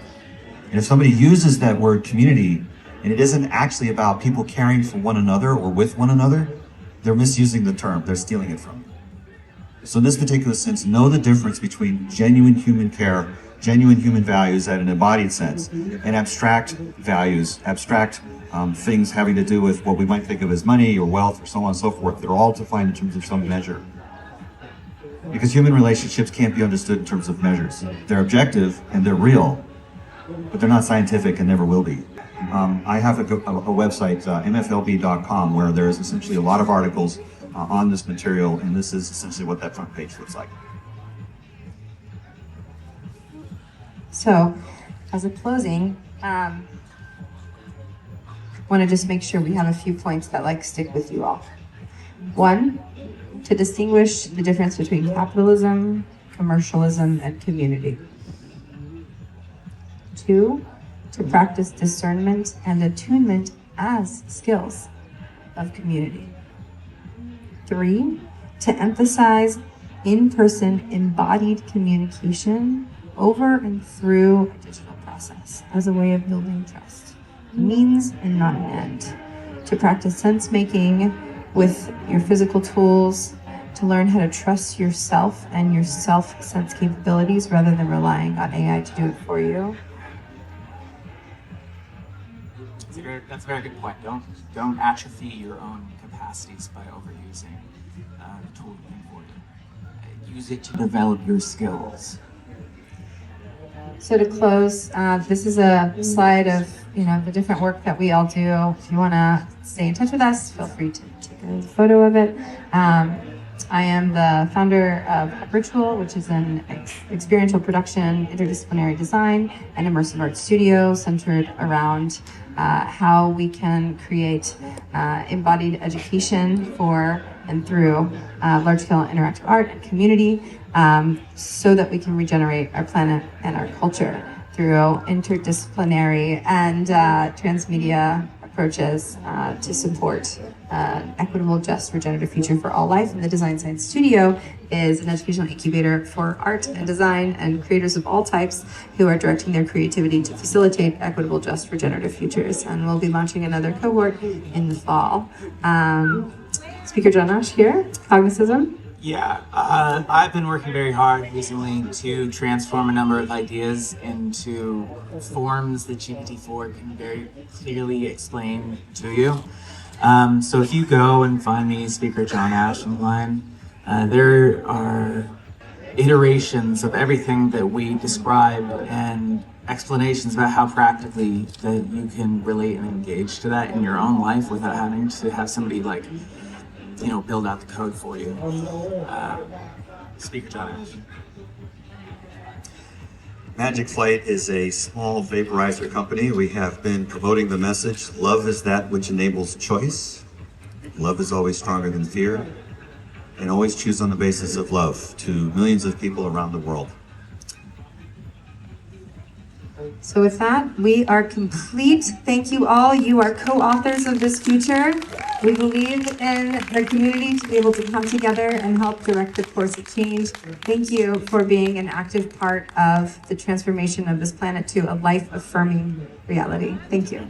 And if somebody uses that word community, and it isn't actually about people caring for one another or with one another, they're misusing the term, they're stealing it from you. So in this particular sense, know the difference between genuine human care, genuine human values at an embodied sense, and abstract values, abstract things having to do with what we might think of as money or wealth or so on and so forth. They're all defined in terms of some measure. Because human relationships can't be understood in terms of measures. They're objective and they're real, but they're not scientific and never will be. I have a website, mflb.com, where there is essentially a lot of articles on this material, and this is essentially what that front page looks like. So, as a closing, want to just make sure we have a few points that stick with you all. One, to distinguish the difference between capitalism, commercialism, and community. Two, to practice discernment and attunement as skills of community. Three, to emphasize in-person embodied communication over and through a digital process as a way of building trust. Means and not an end. To practice sense-making with your physical tools, to learn how to trust yourself and your self-sense capabilities rather than relying on AI to do it for you. That's a very good point. Don't atrophy your own capacities by overusing the tool for you. Use it to develop your skills. So to close, this is a slide of the different work that we all do. If you want to stay in touch with us, feel free to take a photo of it. I am the founder of Ritual, which is an experiential production, interdisciplinary design, and immersive art studio centered around how we can create embodied education for and through large-scale interactive art and community, so that we can regenerate our planet and our culture through interdisciplinary and transmedia approaches to support equitable, just, regenerative future for all life. And the Design Science Studio is an educational incubator for art and design and creators of all types who are directing their creativity to facilitate equitable, just, regenerative futures. And we'll be launching another cohort in the fall. Speaker Jonash here, Cognicism. Yeah, I've been working very hard recently to transform a number of ideas into forms that GPT-4 can very clearly explain to you. So if you go and find me, Speaker John Ash online, there are iterations of everything that we describe and explanations about how practically that you can relate and engage to that in your own life without having to have somebody build out the code for you. Speaker John Ash. Magic Flight is a small vaporizer company. We have been promoting the message, love is that which enables choice. Love is always stronger than fear. And always choose on the basis of love to millions of people around the world. So with that, we are complete. Thank you all. You are co-authors of this future. We believe in the community to be able to come together and help direct the course of change. Thank you for being an active part of the transformation of this planet to a life-affirming reality. Thank you.